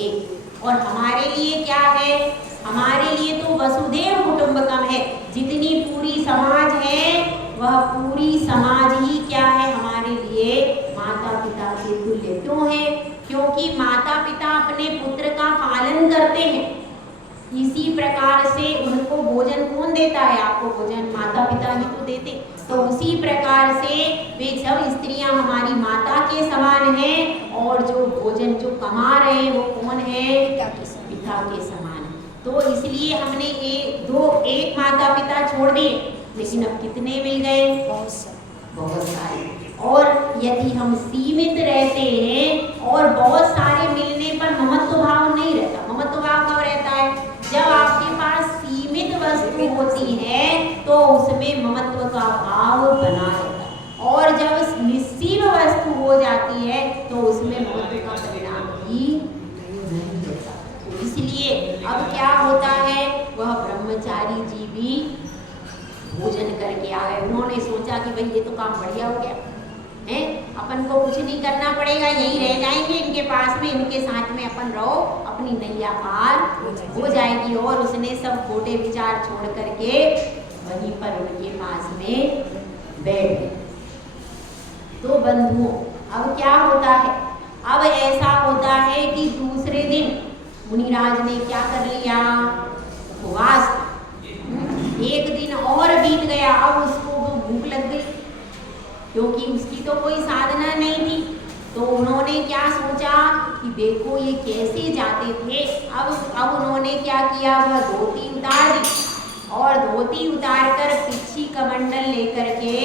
एक। और हमारे लिए क्या है? हमारे लिए तो वसुधैव कुटुंबकम है, जितनी पूरी समाज है वह पूरी समाज ही क्या है हमारे लिए? माता पिता के तुल्य। क्यों है? क्योंकि माता पिता अपने पुत्र का पालन करते हैं, इसी प्रकार से उनको भोजन कौन देता है? आपको भोजन माता पिता ही तो देते। तो उसी प्रकार से वे सब स्त्रियां हमारी माता के समान हैं और जो भोजन जो कमा रहे हैं वो कौन है? पिता के समान। तो इसलिए हमने एक माता पिता छोड़ दिए, लेकिन अब कितने मिल गए? बहुत सारे। और यदि हम सीमित रहते हैं और बहुत सारे मिलने पर ममत्व भाव नहीं रहता। ममत्व भाव कब रहता है? जब आपके पास सीमित वस्तु होती है तो उसमें ममत्व का भाव बना रहता है, और जब निस्सीम वस्तु हो जाती है तो उसमें ममत्व का परिणाम भी नहीं होता। तो इसलिए अब क्या होता है? वह ब्रह्मचारी जी भी भोजन करके आ गए। उन्होंने सोचा कि भाई ये तो काम बढ़िया हो गया, हैं, अपन को कुछ नहीं करना पड़ेगा, यहीं रह जाएंगे इनके पास में, इनके साथ में अपन रहो, अपनी नैया पार हो जाएगी। और उसने सब खोटे विचार छोड़ करके वहीं पर उनके पास में बैठ गए। तो बंधुओं, अब क्या होता है, अब ऐसा होता है कि दूसरे दिन मुनिराज ने क्या कर लिया, उपवास। एक दिन और बीत गया, अब उसको वो भूख लग गई, क्योंकि उसकी तो कोई साधना नहीं थी। तो उन्होंने क्या सोचा कि देखो ये कैसे जाते थे। अब उन्होंने क्या किया, वह धोती उतार दी और धोती उतार कर पिछी कमंडल लेकर के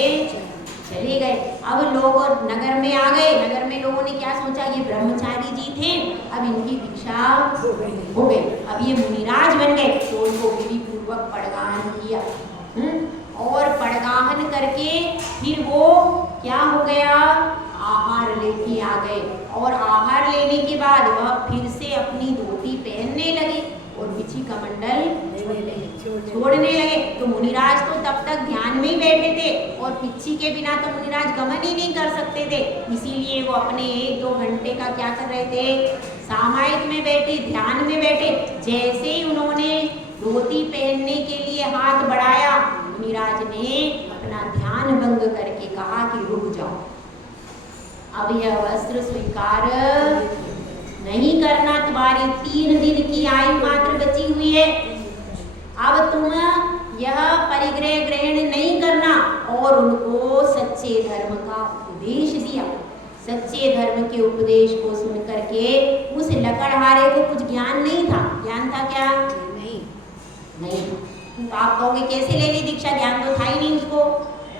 चले गए। अब लोग नगर में आ गए। नगर में लोगों ने क्या सोचा, ये ब्रह्मचारी जी थे, अब इनकी दीक्षा हो गई, अब ये मुनिराज बन गए। तो उनको विधि पूर्वक पड़गाहन किया और पड़गाहन करके फिर वो क्या हो गया, आहार लेके आ गए। और आहार लेने के बाद वह फिर से अपनी धोती पहनने लगे और पिछी कमंडल छोड़ने लगे। तो मुनिराज तो तब तक ध्यान में ही बैठे थे और पिछी के बिना तो मुनिराज गमन ही नहीं कर सकते थे। इसीलिए वो अपने 1-2 घंटे का क्या कर रहे थे, सामायिक में बैठे, ध्यान में बैठे। जैसे ही उन्होंने धोती पहनने के लिए हाथ बढ़ाया, मुनिराज ने अपना ध्यान भंग करके कहा कि रुक जाओ, अब यह वस्त्र स्वीकार नहीं करना, तुम्हारी 3 दिन की आयु मात्र बची हुई है। अब तुम यह परिग्रह ग्रहण नहीं करना। और उनको सच्चे धर्म का उपदेश दिया। सच्चे धर्म के उपदेश को सुन करके उस लकड़हारे को कुछ ज्ञान नहीं था। ज्ञान था क्या? नहीं। तो आप कहोगे कैसे ले ली दीक्षा, ज्ञान तो था ही नहीं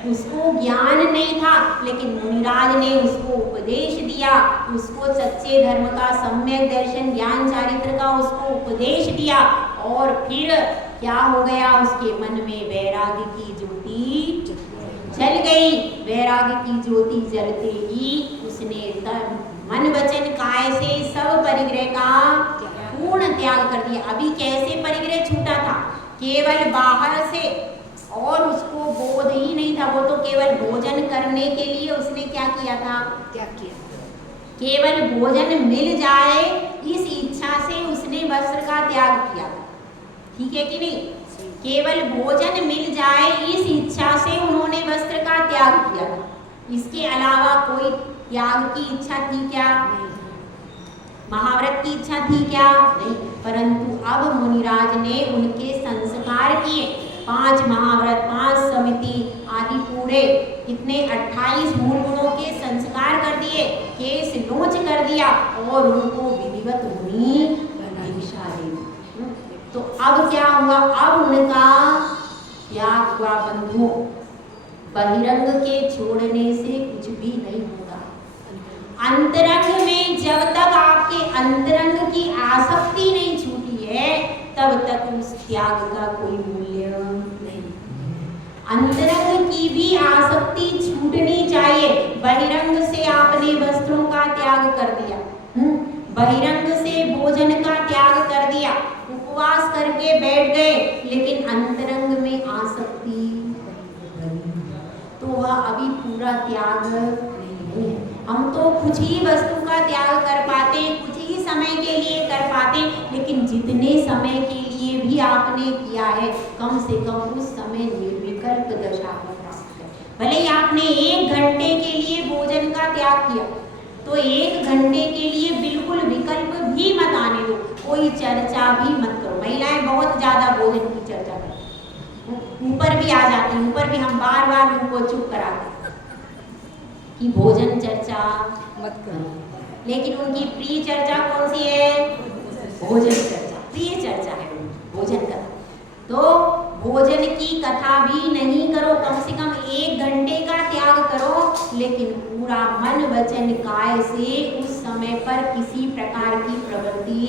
उसको ज्ञान नहीं था। लेकिन मुनिराज ने उसको उपदेश दिया, उसको सच्चे धर्म का सम्यक दर्शन ज्ञान चारित्र का उसको उपदेश दिया। और फिर क्या हो गया, उसके मन में वैराग्य की ज्योति जल गई। वैराग्य की ज्योति जलते ही उसने मन वचन काय से सब परिग्रह का पूर्ण त्याग कर दिया। अभी कैसे परिग्रह छूटा था, केवल बाहर से, और उसको बोध ही नहीं था। वो तो केवल भोजन करने के लिए उसने क्या किया था, केवल भोजन मिल जाए इस इच्छा से उसने वस्त्र का त्याग किया। ठीक है कि नहीं? केवल भोजन मिल जाए इस इच्छा से उन्होंने वस्त्र का त्याग किया था। इसके अलावा कोई त्याग की इच्छा थी क्या? महाव्रत की इच्छा थी क्या? नहीं। परंतु अब मुनिराज ने उनके संस्कार किए। 5 महाव्रत, 5 समिति आदि पूरे कितने 28 मूल गुणों के संस्कार कर दिए, केस लोच कर दिया और उनको विधिवत मुनि दीक्षा दे दी। तो अब क्या हुआ, अब उनका त्याग हुआ। बंधुओं, बहिरंग के छोड़ने से कुछ भी नहीं होगा। अंतरंग में जब तक आपके अंतरंग की आसक्ति नहीं छूटी है, तब तक उस त्याग का कोई मूल्य नहीं। अंतरंग की भी आसक्ति छूटनी चाहिए। बहिरंग से आपने वस्त्रों का त्याग कर दिया, बहिरंग से भोजन का त्याग कर दिया, उपवास करके बैठ गए, लेकिन अंतरंग में आसक्ति, तो वह अभी पूरा त्याग नहीं है। हम तो कुछ ही वस्तु का त्याग कर पाते, कुछ ही समय के लिए कर पाते, लेकिन जितने समय के लिए भी आपने किया है, कम से कम उस समय निर्विकल्प दशा को प्राप्त है। भले ही आपने 1 घंटे के लिए भोजन का त्याग किया, तो 1 घंटे के लिए बिल्कुल विकल्प भी मत आने दो, कोई चर्चा भी मत करो। महिलाएं बहुत ज्यादा भोजन की चर्चा करती, ऊपर भी आ जाती, ऊपर भी हम बार बार उनको चुप कराते कि भोजन चर्चा मत करो। लेकिन उनकी प्रिय चर्चा कौन सी है? भोजन चर्चा, प्रिय चर्चा है भोजन कथा। तो भोजन की कथा भी नहीं करो, कम से कम 1 घंटे का त्याग करो, लेकिन पूरा मन वचन काय से उस समय पर किसी प्रकार की प्रवृत्ति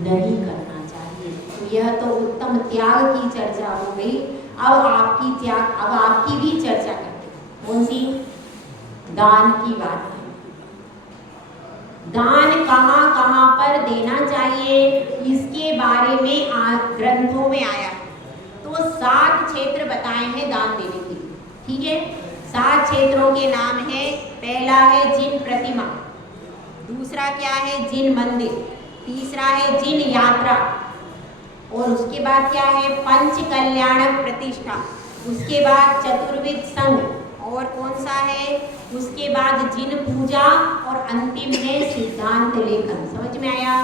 नहीं करना चाहिए। तो यह तो उत्तम त्याग की चर्चा हो गई। अब आपकी भी चर्चा करते हैं। कौन सी? दान की बात है। दान कहाँ कहाँ पर देना चाहिए, इसके बारे में ग्रंथों में आया। तो 7 क्षेत्र बताए हैं दान देने के लिए। ठीक है, 7 क्षेत्रों के नाम है। पहला है जिन प्रतिमा, दूसरा क्या है जिन मंदिर, तीसरा है जिन यात्रा, और उसके बाद क्या है पंच कल्याणक प्रतिष्ठा, उसके बाद चतुर्विध संघ, और कौन सा है उसके बाद जिन पूजा, और अंतिम है सिद्धांत लेखन। समझ में आया?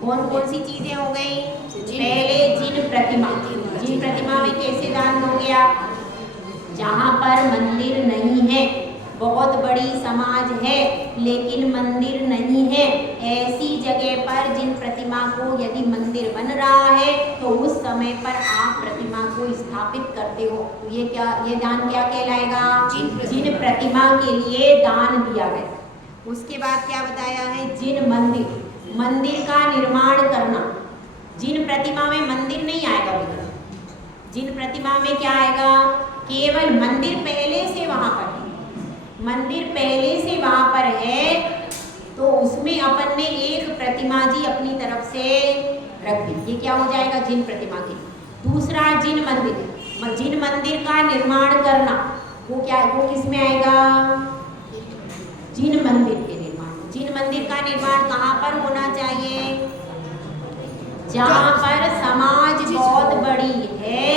कौन कौन सी चीजें हो गई? पहले जिन प्रतिमा, जिन प्रतिमा में कैसे दान दोगे आप? जहाँ पर मंदिर नहीं है, बहुत बड़ी समाज है लेकिन मंदिर नहीं है, ऐसी जगह पर जिन प्रतिमा को यदि मंदिर बन रहा है तो उस समय पर आप प्रतिमा को स्थापित करते हो, तो ये क्या, ये दान क्या कहलाएगा? जिन प्रतिमा के लिए दान दिया गया। उसके बाद क्या बताया है? जिन मंदिर, मंदिर का निर्माण करना। जिन प्रतिमा में मंदिर नहीं आएगा बेटा, जिन प्रतिमा में क्या आएगा? केवल मंदिर पहले से वहां पर है, मंदिर पहले से वहां पर है, तो उसमें अपन ने एक प्रतिमा जी अपनी तरफ से रख दी, ये क्या हो जाएगा? जिन प्रतिमा की। दूसरा जिन मंदिर, जिन मंदिर का निर्माण करना, वो क्या, वो किस में आएगा? जिन मंदिर के निर्माण। जिन मंदिर का निर्माण कहाँ पर होना चाहिए? जहाँ पर समाज बहुत बड़ी है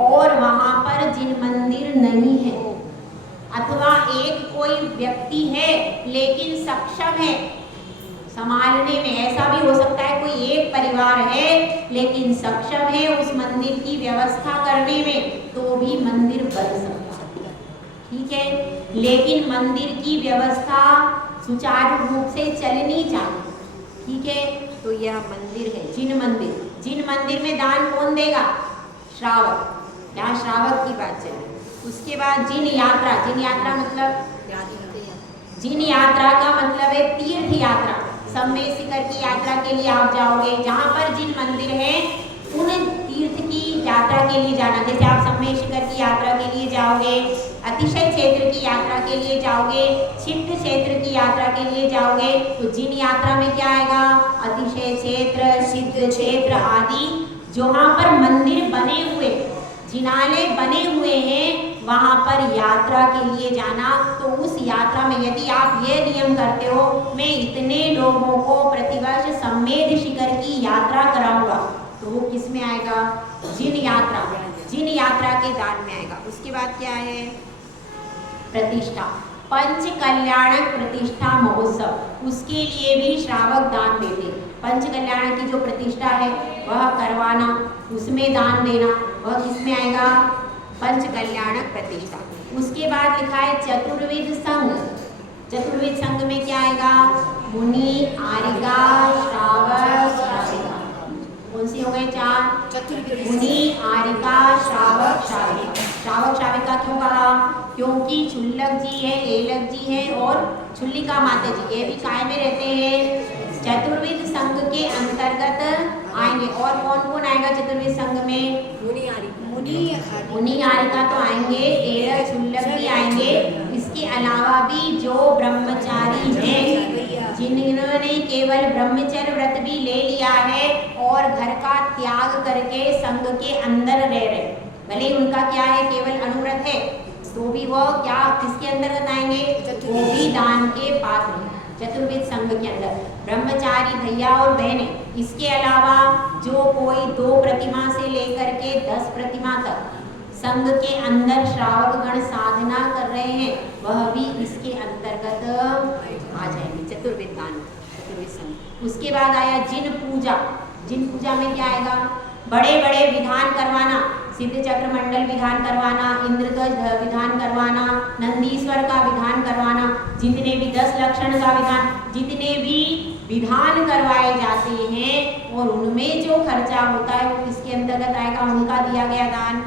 और वहाँ पर जिन मंदिर नहीं है, अथवा एक कोई व्यक्ति है लेकिन सक्षम है संभालने में, ऐसा भी हो सकता है कोई एक परिवार है लेकिन सक्षम है उस मंदिर की व्यवस्था करने में, तो भी मंदिर बन सकता है, ठीक है। लेकिन मंदिर की व्यवस्था सुचारू रूप से चलनी चाहिए, ठीक है। तो यह मंदिर है जिन मंदिर। जिन मंदिर में दान कौन देगा? श्रावक, यहाँ श्रावक की बात चले। उसके बाद जिन यात्रा, जिन यात्रा मतलब, जिन यात्रा का मतलब है तीर्थ यात्रा। सम्मेद शिखर की यात्रा के लिए आप जाओगे, जहाँ पर जिन मंदिर है उन तीर्थ की यात्रा के लिए जाना। जैसे आप सम्मेद शिखर की यात्रा के लिए जाओगे, अतिशय क्षेत्र की यात्रा के लिए जाओगे, छिद्र क्षेत्र की यात्रा के लिए जाओगे, तो जिन यात्रा में क्या आएगा? अतिशय क्षेत्र, छिद्र क्षेत्र आदि जहाँ पर मंदिर बने हुए, जिनालय बने हुए हैं, वहाँ पर यात्रा के लिए जाना। तो उस यात्रा में यदि आप ये नियम करते हो, मैं इतने लोगों को प्रतिवर्ष सम्मेद शिखर की यात्रा कराऊंगा, तो वो किस में आएगा? जिन यात्रा, जिन यात्रा के दान में आएगा। उसके बाद क्या है? प्रतिष्ठा, पंच कल्याणक प्रतिष्ठा महोत्सव, उसके लिए भी श्रावक दान देते। पंच कल्याण की जो प्रतिष्ठा है वह करवाना, उसमें दान देना, वह किसमें आएगा? पंच कल्याणक प्रतिष्ठा। उसके बाद लिखा है चतुर्विध संघ। चतुर्विध संघ में क्या आएगा? मुनि, आरिका, श्रावक, श्राविका। कौन सी हो गए? 4 चतुर्विध। मुनि, आरिका, श्रावक, श्राविका। श्रावक श्राविका क्यों कहा? क्योंकि क्षुल्लक जी है, एलक जी है और क्षुल्लिका माता जी, ये भी काय में रहते हैं? चतुर्विध संघ के अंतर्गत आएंगे। और कौन कौन आएगा चतुर्विध संघ में? मुनि आरिका तो आएंगे, एलक क्षुल्लक भी आएंगे। इसके अलावा भी जो ब्रह्मचारी हैं, जिन्होंने केवल ब्रह्मचर्य व्रत भी ले लिया है और घर का त्याग करके संघ के अंदर रह रहे, भले उनका क्या है केवल अनुव्रत है, तो भी वह क्या किसके अंतर्गत आएंगे? वो भी दान के पात्र हैं चतुर्विध संघ के अंदर, ब्रह्मचारी भैया और बहनें। इसके अलावा जो कोई 2 प्रतिमा से लेकर के 10 प्रतिमा तक संघ के अंदर श्रावक गण साधना कर रहे हैं, वह भी इसके अंतर्गत आ जाएंगे चतुर्विध दान, चतुर्विध संघ। उसके बाद आया जिन पूजा। जिन पूजा में क्या आएगा? बड़े बड़े विधान करवाना, सिद्ध चक्र मंडल विधान करवाना, इंद्रध्वज विधान करवाना, नंदीश्वर का विधान करवाना, जितने भी 10 लक्षण का विधान, जितने भी विधान करवाए जाते हैं और उनमें जो खर्चा होता है वो किसके अंतर्गत आएगा? उनका दिया गया दान,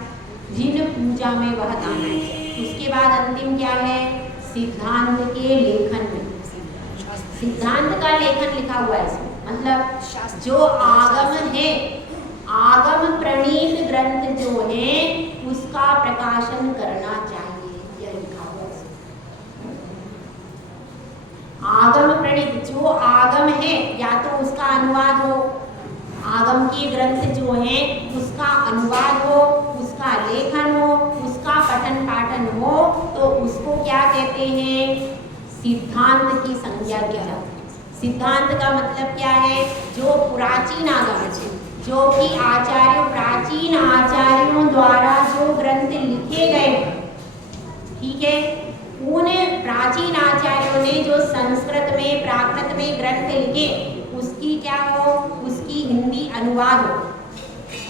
जिन पूजा में वह दान आएगा। उसके बाद अंतिम क्या है? सिद्धांत के लेखन में, सिद्धांत का लेखन लिखा हुआ है इसमें, मतलब जो आगम है, आगम प्रणीत ग्रंथ जो है उसका प्रकाशन करना चाहिए, यह लिखा हुआ है। आगम प्रणीत, जो आगम है या तो उसका अनुवाद हो, आगम के ग्रंथ जो है उसका अनुवाद हो, उसका लेखन हो, उसका करते हैं, सिद्धांत की संज्ञा दी जाती है। सिद्धांत का मतलब क्या है? जो प्राचीन आगम, जो कि प्राचीन आचार्यों द्वारा जो ग्रंथ लिखे गए, ठीक है, उन प्राचीन आचार्यों ने जो संस्कृत में प्राकृत में ग्रंथ लिखे, उसकी क्या हो? उसकी हिंदी अनुवाद हो,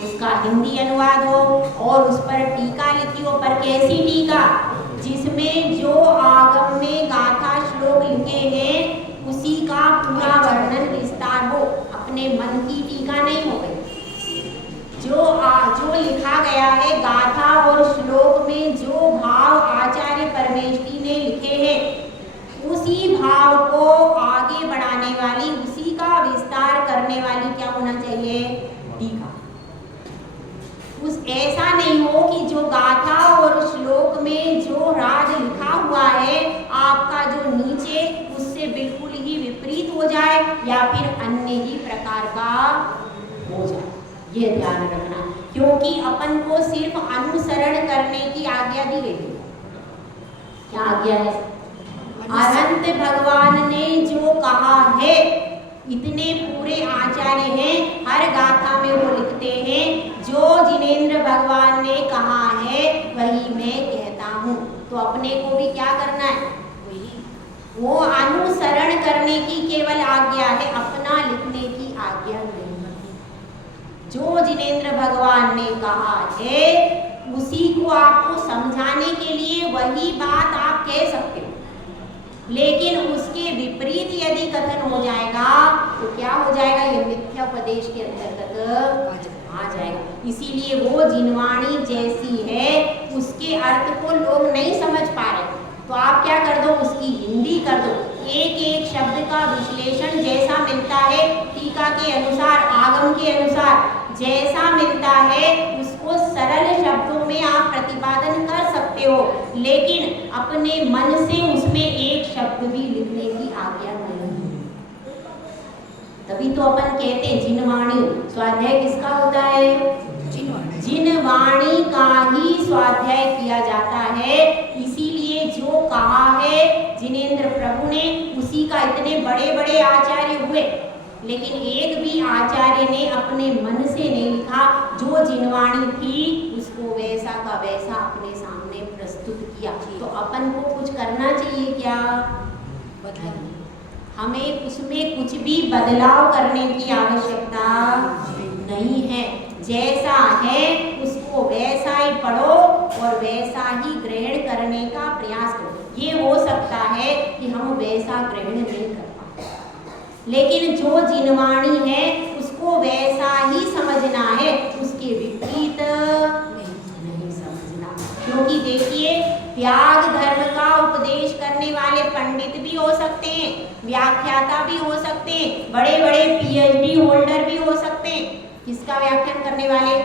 उसका हिंदी अनुवाद हो और उस पर टीका लिखी हो। पर कैसी टीका? जिसमें जो आगम में गाथा श्लोक लिखे हैं उसी का पूरा वर्णन विस्तार हो, अपने मन की टीका नहीं हो गई। जो लिखा गया है गाथा और श्लोक में, जो भाव आचार्य परमेष्ठी ने लिखे हैं, उसी भाव को आगे बढ़ाने वाली, उसी का विस्तार करने वाली क्या होना चाहिए? टीका। ऐसा नहीं हो कि जो गाथा और श्लोक में जो राज लिखा हुआ है आपका जो नीचे उससे बिल्कुल ही विपरीत हो जाए या फिर अन्य ही प्रकार का हो जाए, ये ध्यान रखना। क्योंकि अपन को सिर्फ अनुसरण करने की आज्ञा दी गई है। क्या आज्ञा है? अनंत भगवान ने जो कहा है, इतने पूरे आचार्य हैं, हर गाथा में वो लिखते हैं जो जिनेंद्र भगवान ने कहा है वही मैं कहता हूँ। तो अपने को भी क्या करना है? वो अनुसरण करने की केवल आज्ञा है, अपना लिखने की आज्ञा नहीं। जो जिनेंद्र भगवान ने कहा है उसी को आपको समझाने के लिए वही बात आप कह सकते हो, लेकिन उसके विपरीत यदि कथन हो जाएगा तो क्या हो जाएगा? ये मिथ्यापदेश के अंतर्गत आ जाएगा। इसीलिए वो जिनवाणी जैसी है उसके अर्थ को लोग नहीं समझ पा रहे, तो आप क्या कर दो? उसकी हिंदी कर दो। एक एक शब्द का विश्लेषण जैसा मिलता है टीका के अनुसार, आगम के अनुसार जैसा मिलता है, उसको सरल शब्दों में आप प्रतिपादन कर सकते हो, लेकिन अपने मन से उसमें एक शब्द भी लिखने की आज्ञा नहीं है। तभी तो अपन कहते हैं जिनवाणी। स्वाध्याय किसका होता है? जिनवाणी का ही स्वाध्याय किया जाता है। इसीलिए जो कहा है जिनेंद्र प्रभु ने, उसी का इतने बड़े बड़े आचार्य हुए, लेकिन एक भी आचार्य ने अपने मन से नहीं लिखा। जो जिनवाणी थी उसको वैसा का वैसा अपने सामने प्रस्तुत किया। तो अपन को कुछ करना चाहिए क्या? हमें उसमें कुछ भी बदलाव करने की आवश्यकता नहीं है। जैसा है उसको वैसा ही पढ़ो और वैसा ही ग्रहण करने का प्रयास करो। ये हो सकता है कि हम वैसा ग्रहण नहीं कर पाते, लेकिन जो जिनवाणी है उसको वैसा ही समझना है, उसके विपरीत नहीं समझना। क्योंकि देखिए, त्याग धर्म का उपदेश करने वाले पंडित भी हो सकते हैं, व्याख्याता भी हो सकते हैं, बड़े बड़े पीएचडी होल्डर भी हो सकते हैं। किसका व्याख्यान करने वाले?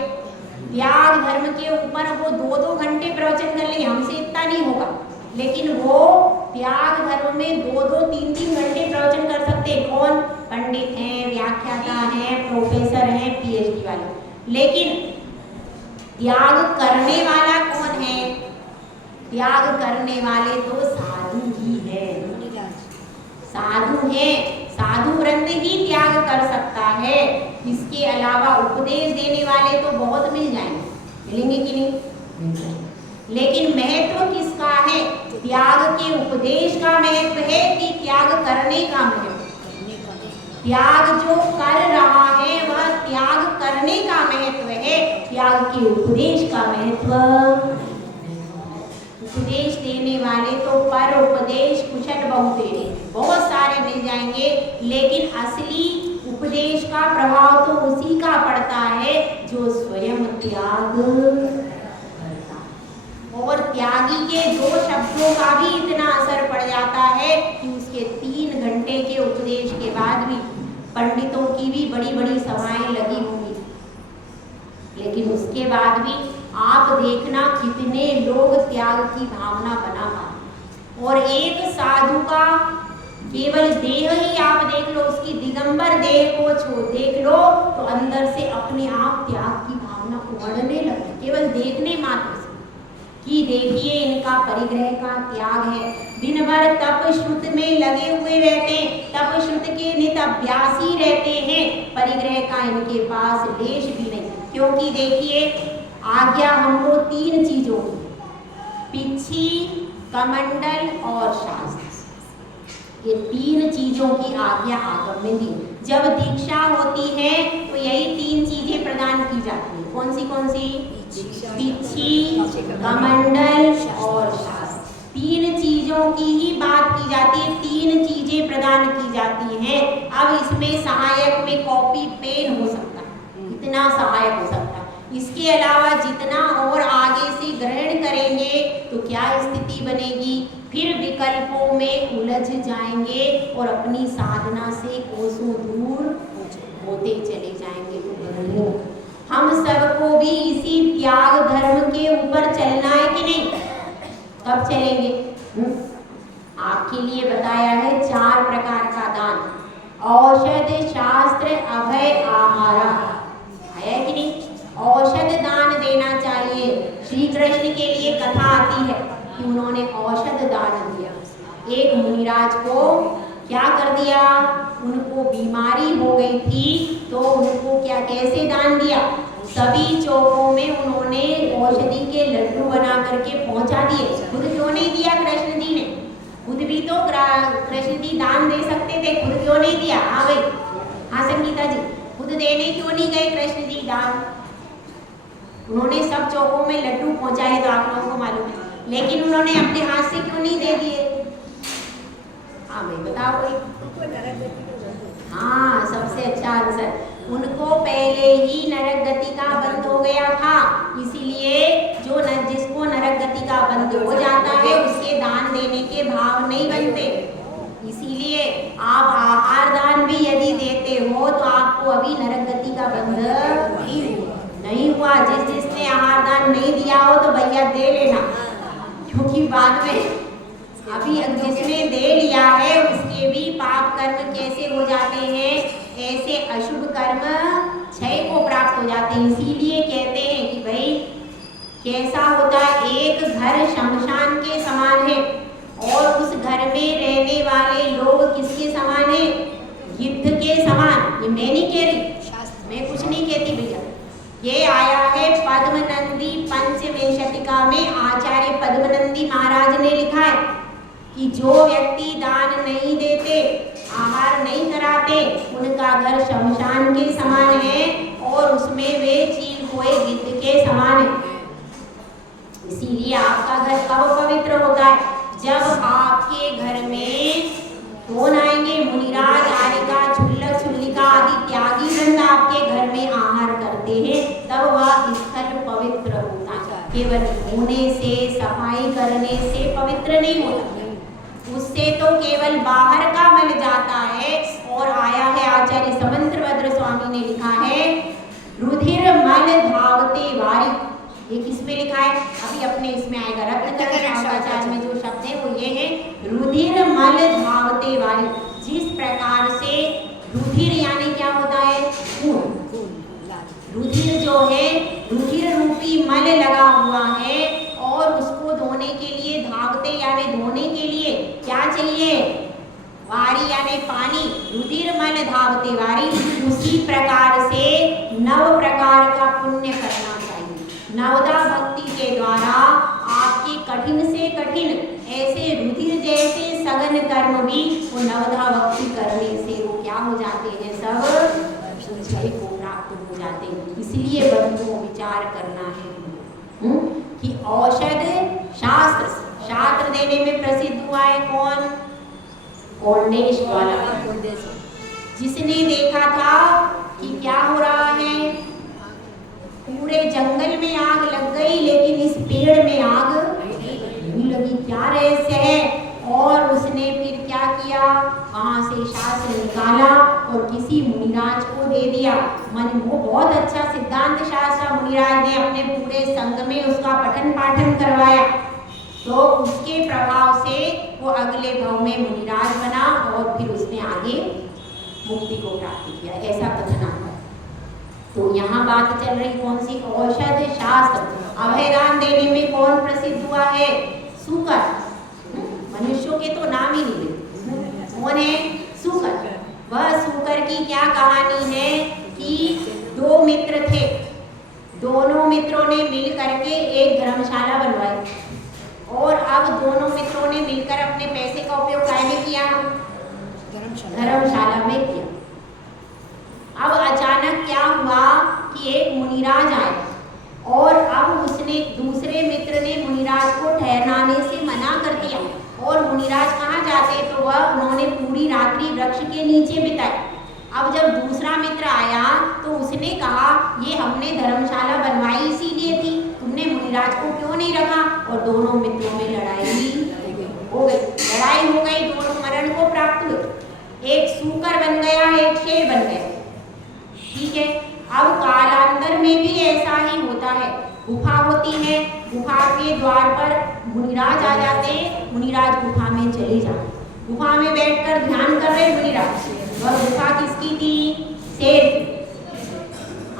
त्याग धर्म के ऊपर वो 2-2 घंटे प्रवचन कर लेंगे, हमसे इतना नहीं होगा, लेकिन वो त्याग धर्म में 2-2, 3-3 घंटे प्रवचन कर सकते हैं। कौन? पंडित हैं, व्याख्याता हैं, प्रोफेसर हैं, पीएचडी वाले। लेकिन त्याग करने वाला कौन है? त्याग करने वाले तो साधु ही है। साधु है, साधु वृंद ही त्याग कर सकता है। इसके अलावा उपदेश देने वाले तो बहुत मिल जाएंगे, मिलेंगे कि नहीं? लेकिन महत्व किसका है? त्याग के उपदेश का महत्व है कि त्याग करने का महत्व? त्याग जो कर रहा है वह त्याग करने का महत्व है, त्याग के उपदेश का महत्व। उपदेश देने वाले तो पर उपदेश कुशल बहुतेरे, बहुत सारे मिल जाएंगे, लेकिन असली उपदेश का प्रभाव तो उसी का पड़ता है जो स्वयं त्याग करता है। और त्यागी के 2 शब्दों का भी इतना असर पड़ जाता है कि उसके 3 घंटे के उपदेश के बाद भी पंडितों की भी बड़ी बड़ी सभाएं लगी होंगी, लेकिन उसके बाद भी आप देखना कितने लोग त्याग की भावना बना पाए। और एक साधु का केवल देह ही आप देख लो, उसकी दिगंबर देह को देख लो तो अंदर से अपने आप त्याग की भावना उमड़ने लगे, केवल देखने मात्र से। कि देखिए इनका परिग्रह का त्याग है, दिन भर तप श्रुत में लगे हुए रहते हैं, तप श्रुत के नित अभ्यासी रहते हैं, परिग्रह का इनके पास लेश भी नहीं। क्योंकि देखिए आज्ञा हमको 3 चीजों की, पिछी, कमंडल और शास्त्र, ये 3 चीजों की आज्ञा आगम में दी। जब दीक्षा होती है तो यही 3 चीजें प्रदान की जाती है। कौन सी? पिछी, कमंडल और शास्त्र। 3 चीजों की ही बात की जाती है, 3 चीजें प्रदान की जाती हैं। अब इसमें सहायक में कॉपी पेन हो सकता है, इतना सहायक हो सकता है। इसके अलावा जितना और आगे से ग्रहण करेंगे तो क्या स्थिति बनेगी, फिर विकल्पों में उलझ जाएंगे और अपनी साधना से कोसों दूर होते चले जाएंगे। तो हम सबको भी इसी त्याग धर्म के ऊपर चलना है कि नहीं? कब चलेंगे? आपके लिए बताया है 4 प्रकार का दान, औषध, शास्त्र, अभय, आहारा। है कि नहीं? औषध दान देना चाहिए। श्री कृष्ण के लिए कथा आती है कि उन्होंने औषध दान दिया। एक मुनिराज को क्या कर दिया, उनको बीमारी हो गई थी, तो उनको क्या कैसे दान दिया? सभी चौकों में उन्होंने औषधि के लड्डू बना करके पहुंचा दिए। खुद क्यों नहीं दिया कृष्ण जी ने? खुद भी तो कृष्ण जी दान दे सकते थे, खुद क्यों नहीं दिया? हाँ भाई, हाँ संगीता जी, खुद देने क्यों नहीं गए कृष्ण जी दान? उन्होंने सब चौकों में लड्डू पहुंचाए तो आप लोगों को मालूम है, लेकिन उन्होंने अपने हाथ से क्यों नहीं दे दिए? हाँ भाई बताओ कोई। हाँ, सबसे अच्छा आंसर, उनको पहले ही नरक गति का बंद हो गया था, इसीलिए जिसको नरक गति का बंद हो जाता है उसके दान देने के भाव नहीं बनते। इसीलिए आप आहार दान भी यदि देते हो तो आपको अभी नरक गति का बंध नहीं हुआ। जिसने आहार दान नहीं दिया हो तो भैया दे लेना, क्योंकि बाद में अभी जिसने दे लिया है उसके भी पाप कर्म कैसे हो जाते हैं, ऐसे अशुभ कर्म क्षय को प्राप्त हो जाते हैं। इसीलिए कहते हैं कि भाई कैसा होता है, एक घर शमशान के समान है और उस घर में रहने वाले लोग किसके समान है? गिद्ध के समान। ये मैं नहीं कह रही, मैं कुछ नहीं कहती भैया, ये आया है पद्मनंदी पंचविंशतिका में। आचार्य पद्मनंदी महाराज ने लिखा है कि जो व्यक्ति दान नहीं देते, आहार नहीं कराते, उनका घर शमशान के समान है और उसमें वे चील हुए गिद्ध के समान है। इसीलिए आपका घर कब पवित्र होता है? जब आपके घर में कौन आएंगे? मुनिराज, आरिका, छुल्लक, छुल्लिका आदि त्यागी वृंद आपके घर में आहार करते हैं, तब वह स्थल पवित्र होता है। केवल धोने से, सफाई करने से पवित्र नहीं होता, उससे तो केवल बाहर का मल जाता है। और आया है आचार्य समंत्रभद्र स्वामी ने लिखा है, रुधिर मल धावते वारी। ये किसमें लिखा है? अभी अपने इसमें आएगा, रत्नकर्षाचार्य में जो शब्द है वो ये है, रुधिर मल धावते वारी। जिस प्रकार से रुधिर यानी क्या होता है? खून। रुधिर जो है, रुधिर रूपी मल लगा हुआ है और उसको धोने के लिए धावते यानी धोने के लिए क्या चाहिए? वारी यानी पानी। रुधिर मल धावते वारी। उसी प्रकार से 9 प्रकार का पुण्य करना चाहिए। नवदा भक्ति के द्वारा आपके कठिन से कठिन ऐसे रुधिर जैसे सघन कर्म भी वो नवदा भक्ति करने से वो क्या हो जाते हैं? सब क्षय को प्राप्त हो जाते हैं। इसलिए बंधुओं विचार करना है कि औषध शास्त्र देने में प्रसिद्ध हुआ है कौन? कोंडेश वाला, जिसने देखा था कि क्या हो रहा है, पूरे जंगल में आग लग गई लेकिन इस पेड़ में आग नहीं लगी, क्या रहस्य है? और उसने फिर क्या किया, वहां से शास्त्र निकाला और किसी मुनिराज को दे दिया। मन वो बहुत अच्छा सिद्धांत शास्त्र मुनिराज ने अपने पूरे संघ में उसका पठन पाठन करवाया, तो उसके प्रभाव से वो अगले भाव में मुनिराज बना और फिर उसने आगे मुक्ति को प्राप्त किया, ऐसा कथन आता है। तो यहाँ बात चल रही कौन सी? औषध शास्त्र। अभयदान देने में कौन प्रसिद्ध हुआ है? सूकर। मनुष्यों के तो नाम ही नहीं लेते। कौन है? सूकर। वह सूकर की क्या कहानी है कि दो मित्र थे, दोनों मित्रों ने मिल करके एक धर्मशाला बनवाई और अब दोनों मित्रों ने मिलकर अपने पैसे का उपयोग काय में किया? धर्मशाला में किया। अब अचानक क्या हुआ कि एक मुनिराज आए और अब उसने दूसरे मित्र ने मुनिराज को ठहराने से मना कर दिया और मुनिराज कहाँ जाते तो वह उन्होंने पूरी रात्रि वृक्ष के नीचे बिताई। अब जब दूसरा मित्र आया तो उसने कहा ये हमने धर्मशाला बनवाई इसीलिए थी, तुमने मुनिराज को क्यों नहीं रखा? और दोनों मित्रों में लड़ाई हो गई। लड़ाई हो गई, दोनों मरण को प्राप्त हुए। एक सूकर बन गया, एक शेर बन गया। ठीक है। अब कालांतर में भी ऐसा ही होता है। गुफा होती है, गुफा के द्वार पर मुनिराज आ जाते हैं, मुनिराज गुफा में चले जाते। गुफा में बैठकर ध्यान कर रहे मुनिराज। वह गुफा किसकी थी? शेर की।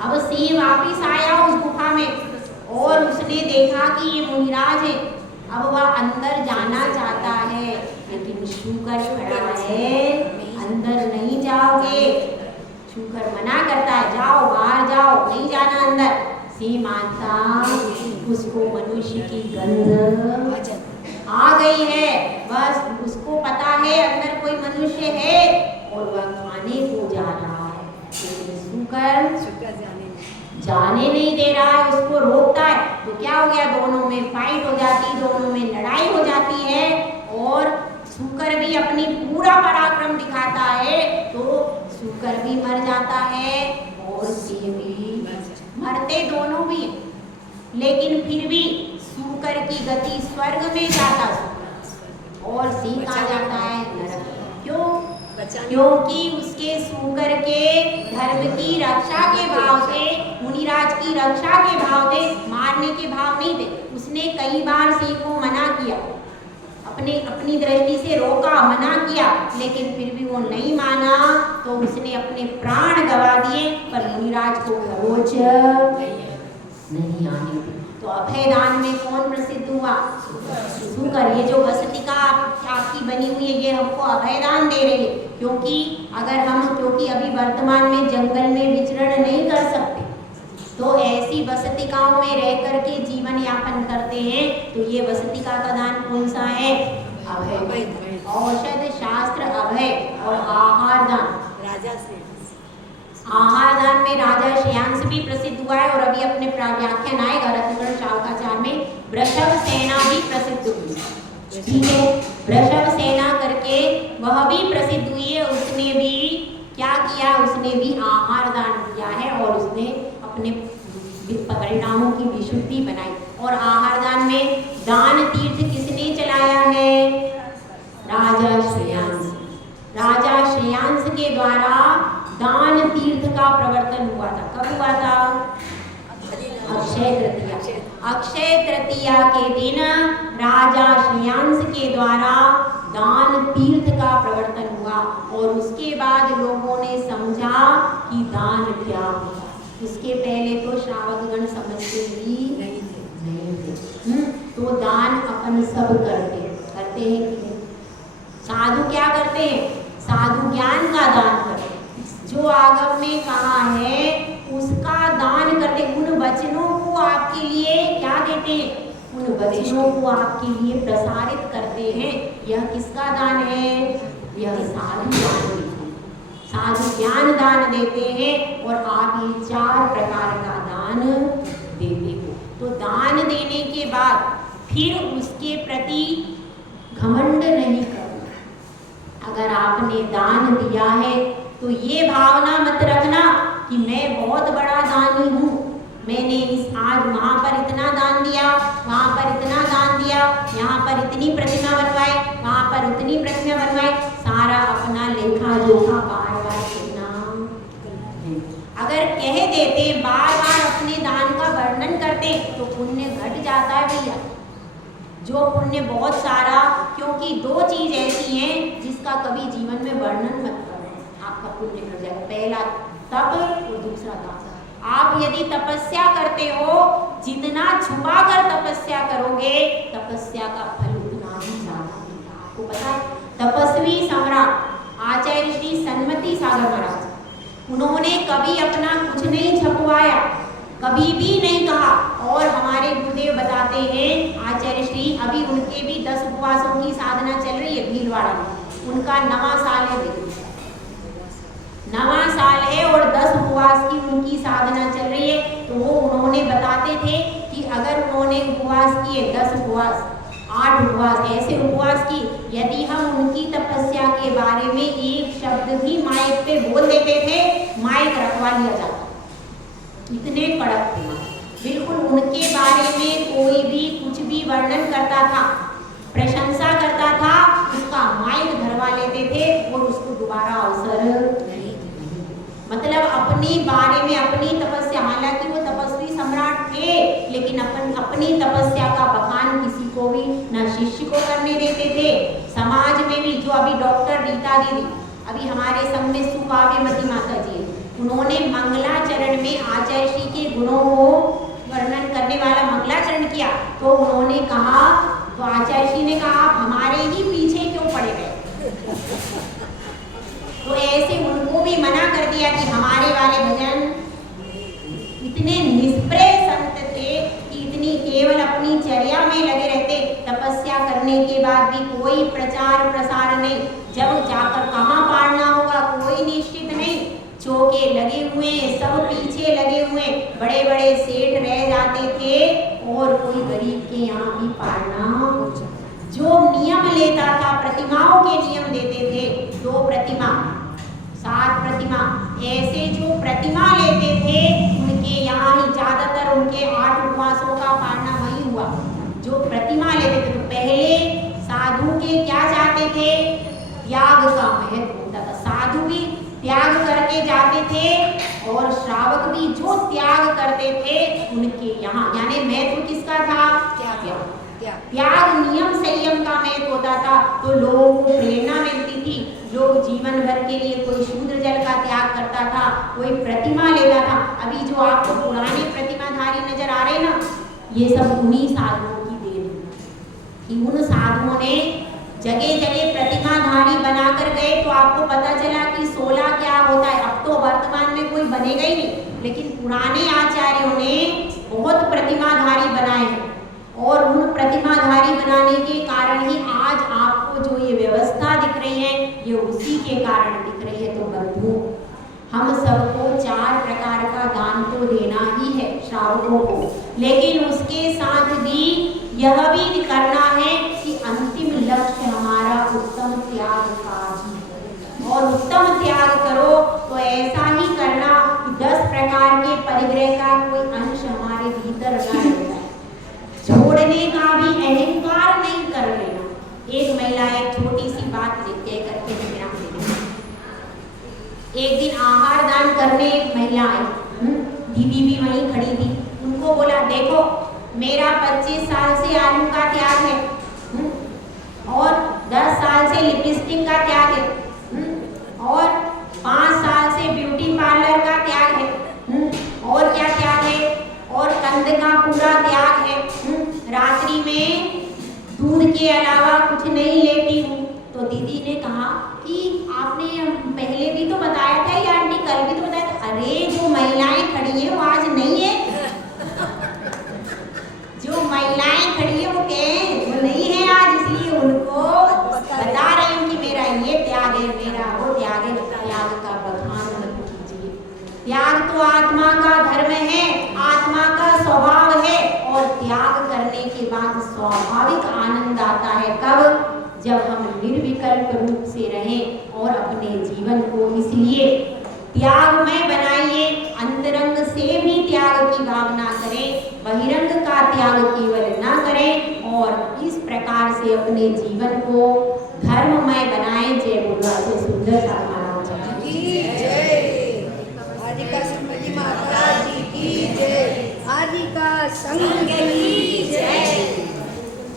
अब सिंह वापिस आया उस गुफा में और उसने देखा कि ये मुनिराज है। अब वह अंदर जाना चाहता है लेकिन शूकर खड़ा है, अंदर नहीं जाओगे। शूकर मना करता है, जाओ बाहर जाओ, नहीं जाना अंदर। सिंह मानता, उसको मनुष्य की गंध आ गई है, बस उसको पता है अंदर कोई मनुष्य है और वह खाने को जा रहा है, लेकिन शूकर जाने नहीं दे रहा है, उसको रोकता है। तो क्या हो गया? दोनों में फाइट हो जाती, दोनों में लड़ाई हो जाती है और शूकर भी अपनी पूरा पराक्रम दिखाता है तो शूकर भी मर जाता है और सिंह भी मरते दोनों भी। लेकिन फिर भी शूकर की गति स्वर्ग में जाता और सिंह कहाँ जाता है? नरक। क्यों? क्योंकि उसके शूकर के धर्म की रक्षा के भाव से, मुनिराज की रक्षा के भाव से, मारने के भाव नहीं थे। उसने कई बार सिंह को मना किया, अपनी दृष्टि से रोका, मना किया, लेकिन फिर भी वो नहीं माना तो उसने अपने प्राण गवा दिए पर मुनिराज को खरोच नहीं आने दी। तो अभयदान में कौन प्रसिद्ध हुआ? शूकर। ये जो वसतिका आपकी बनी हुई है ये हमको अभयदान दे रही है, क्योंकि अभी वर्तमान में जंगल में विचरण नहीं कर सकते तो ऐसी वसतिकाओं में रह करके जीवन यापन करते हैं। तो ये वसतिका का दान कौन सा है? अभय। औषध शास्त्र अभय और आहार दान। आहार दान में राजा श्रेयांश भी प्रसिद्ध हुआ है और अभी अपने व्याख्यान आएगा रत्नगढ़ शावकाचार में वृषभ सेना भी प्रसिद्ध हुई। ठीक है, वृषभ सेना करके वह भी प्रसिद्ध हुई है। उसने भी क्या किया? उसने भी आहार दान किया है और उसने अपने परिणामों की विशुद्धि बनाई। और आहार दान में दान तीर्थ किसने चलाया है? राजा श्रेयांश। राजा श्रेयांश के द्वारा दान तीर्थ का प्रवर्तन हुआ था। कब हुआ था? अक्षय तृतीया। अक्षय तृतीया के दिन राजा श्रेयांश के द्वारा दान तीर्थ का प्रवर्तन हुआ और उसके बाद लोगों ने समझा कि दान क्या होता। उसके पहले तो श्रावकगण समझते ही नहीं थे। तो दान अपन सब करते हैं कि साधु क्या करते हैं? साधु ज्ञान का दान करते हैं। जो आगम में कहा है उसका दान करते। उन वचनों को आपके लिए क्या देते हैं? उन वचनों को आपके लिए प्रसारित करते हैं। यह किसका दान है? यह साधु दान देते हैं। साधु ज्ञान दान देते हैं और आप ये 4 प्रकार का दान देते हो। तो दान देने के बाद फिर उसके प्रति घमंड नहीं करना। अगर आपने दान दिया है तो ये भावना मत रखना कि मैं बहुत बड़ा दानी हूँ, मैंने आज वहाँ पर इतना दान दिया, वहाँ पर इतना दान दिया, यहाँ पर इतनी प्रतिमा बनवाई, वहाँ पर उतनी प्रतिमा बनवाई। सारा अपना लेखा जोखा बार बार कहना। अगर कह देते, बार बार अपने दान का वर्णन करते तो पुण्य घट जाता है भैया। जो पुण्य बहुत सारा, क्योंकि 2 चीज ऐसी हैं जिसका कभी जीवन में वर्णन मत करो, आपका पुण्य घट जाएगा। पहला तप और दूसरा दान। आप यदि तपस्या करते हो, जितना छुपा कर तपस्या करोगे, तपस्या का फल उतना ही ज्यादा मिलेगा। आपको पता है, तपस्वी सम्राट आचार्य श्री सन्मति सागर महाराज, उन्होंने कभी अपना कुछ नहीं छपवाया, कभी भी नहीं कहा। और हमारे गुरुदेव बताते हैं, आचार्य श्री अभी उनके भी 10 उपवासों की साधना चल रही है भीलवाड़ा में। उनका नवा साल है, नवा साल है और 10 उपवास की उनकी साधना चल रही है। तो वो उन्होंने बताते थे कि अगर उन्होंने उपवास किए 10 उपवास, 8 उपवास, ऐसे उपवास की, यदि हम उनकी तपस्या के बारे में एक शब्द भी माइक पे बोल देते थे, माइक रखवा लिया जाता। इतने कड़क थे, बिल्कुल उनके बारे में कोई भी कुछ भी वर्णन करता था, प्रशंसा करता था, उसका माइक धरवा लेते थे और उसको दोबारा अवसर नहीं। मतलब अपने बारे में, अपनी तपस्या, हालांकि वो तपस्वी सम्राट थे, लेकिन अपनी तपस्या का बखान किसी को भी, ना शिष्य को करने देते थे। समाज में भी, जो अभी डॉक्टर रीता दीदी, अभी हमारे संग में सुकाव्यमती माता जी, उन्होंने मंगलाचरण में आचार्य श्री के गुणों को वर्णन करने वाला मंगलाचरण किया। तो उन्होंने कहा, तो आचार्य श्री ने कहा, आप हमारे ही पीछे क्यों पड़े गए? तो ऐसे उनको भी मना कर दिया कि हमारे वाले भजन इतने निष्प्रय संत थे कि इतनी केवल अपनी चर्या में लगे रहते, तपस्या करने के बाद भी कोई प्रचार प्रसार नहीं, जब जाकर कहाँ पाड़ना होगा कोई निश्चित नहीं, चौके लगे हुए, सब पीछे लगे हुए, बड़े बड़े सेठ रह जाते थे और कोई गरीब के यहाँ भी पाड़ना। जो नियम लेता था, प्रतिमाओं के नियम देते थे, 2 प्रतिमा, 7 प्रतिमा, ऐसे जो प्रतिमा लेते थे, उनके यहाँ ही ज्यादातर उनके 8 उपवासों का पालना वही हुआ। जो प्रतिमा लेते थे, तो पहले साधु के क्या चाहते थे? त्याग का महत्व होता था। साधु भी त्याग करके जाते थे और श्रावक भी जो त्याग करते थे उनके यहाँ, यानी महत्व किसका था? त्याग, नियम संयम का महत्व होता था। तो लोगों को प्रेरणा मिलती थी, लोग जीवन भर के लिए, कोई शूद्र जल का त्याग करता था, कोई प्रतिमा लेता था। अभी जो आपको पुराने प्रतिमाधारी नजर आ रहे ना, ये सब उन्हीं साधुओं की देन है कि उन साधुओं ने जगह जगह प्रतिमाधारी बनाकर गए। तो आपको पता चला कि 16 क्या होता है। अब तो वर्तमान में कोई बनेगा ही नहीं, लेकिन पुराने आचार्यों ने बहुत प्रतिमाधारी बनाए हैं और उन प्रतिमाधारी बनाने के कारण ही आज आपको जो ये व्यवस्था दिख रही है, ये उसी के कारण दिख रही है। तो बंधु, हम सबको 4 प्रकार का दान तो देना ही है श्रावकों को, लेकिन उसके साथ भी यह भी करना है कि अंतिम लक्ष्य हमारा उत्तम त्याग का ही, और उत्तम त्याग करो तो ऐसा ही करना कि 10 प्रकार के परिग्रह का कोई अंश हमारे भीतर न रह जाए। छोड़ने का भी अहंकार नहीं कर लेना। एक महिला, एक छोटी सी बात कह करके विराम देना। एक दिन आहार दान करने एक महिला आई, दीदी भी वहीं खड़ी थी। उनको बोला, देखो मेरा 25 साल से आलू का त्याग है, और 10 साल से लिपस्टिक का त्याग है, और 5 साल से ब्यूटी पार्लर का त्याग है, और क्या त्याग है, और कंद का पूरा त्याग है, रात्रि में दूध के अलावा कुछ नहीं लेती हूँ। तो दीदी ने कहा कि आपने पहले भी तो बताया था, या आंटी कल भी तो बताया था। अरे जो महिलाएं खड़ी हैं वो आज नहीं है, जो महिलाएं खड़ी है वो वो नहीं है आज, इसलिए उनको बता रही हूँ कि मेरा ये त्याग है, मेरा वो त्याग है। त्याग का बखान मत कीजिए। त्याग तो आत्मा का धर्म है, आत्मा का स्वभाव है, और त्याग करने के बाद स्वाभाविक आनंद आता है। कब? जब हम निर्विकल्प रूप से रहें और अपने जीवन को इसलिए त्यागमय बनाइए। अंतरंग से भी त्याग की भावना करें, बहिरंग का त्याग केवल ना करें, और इस प्रकार से अपने जीवन को धर्ममय बनाएं। जय बोलो से सुंदर सा महाराज की जय, आदिका संगति माता जी की जय, आदिका संघ की जय।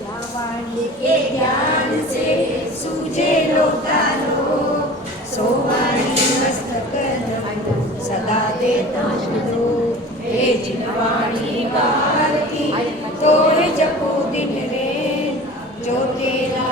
जावाणी के ज्ञान से सूझे लोकालो, सोवाणी मस्तक सदा देता वाणी भारती तो जपो दिन रे जो तेरा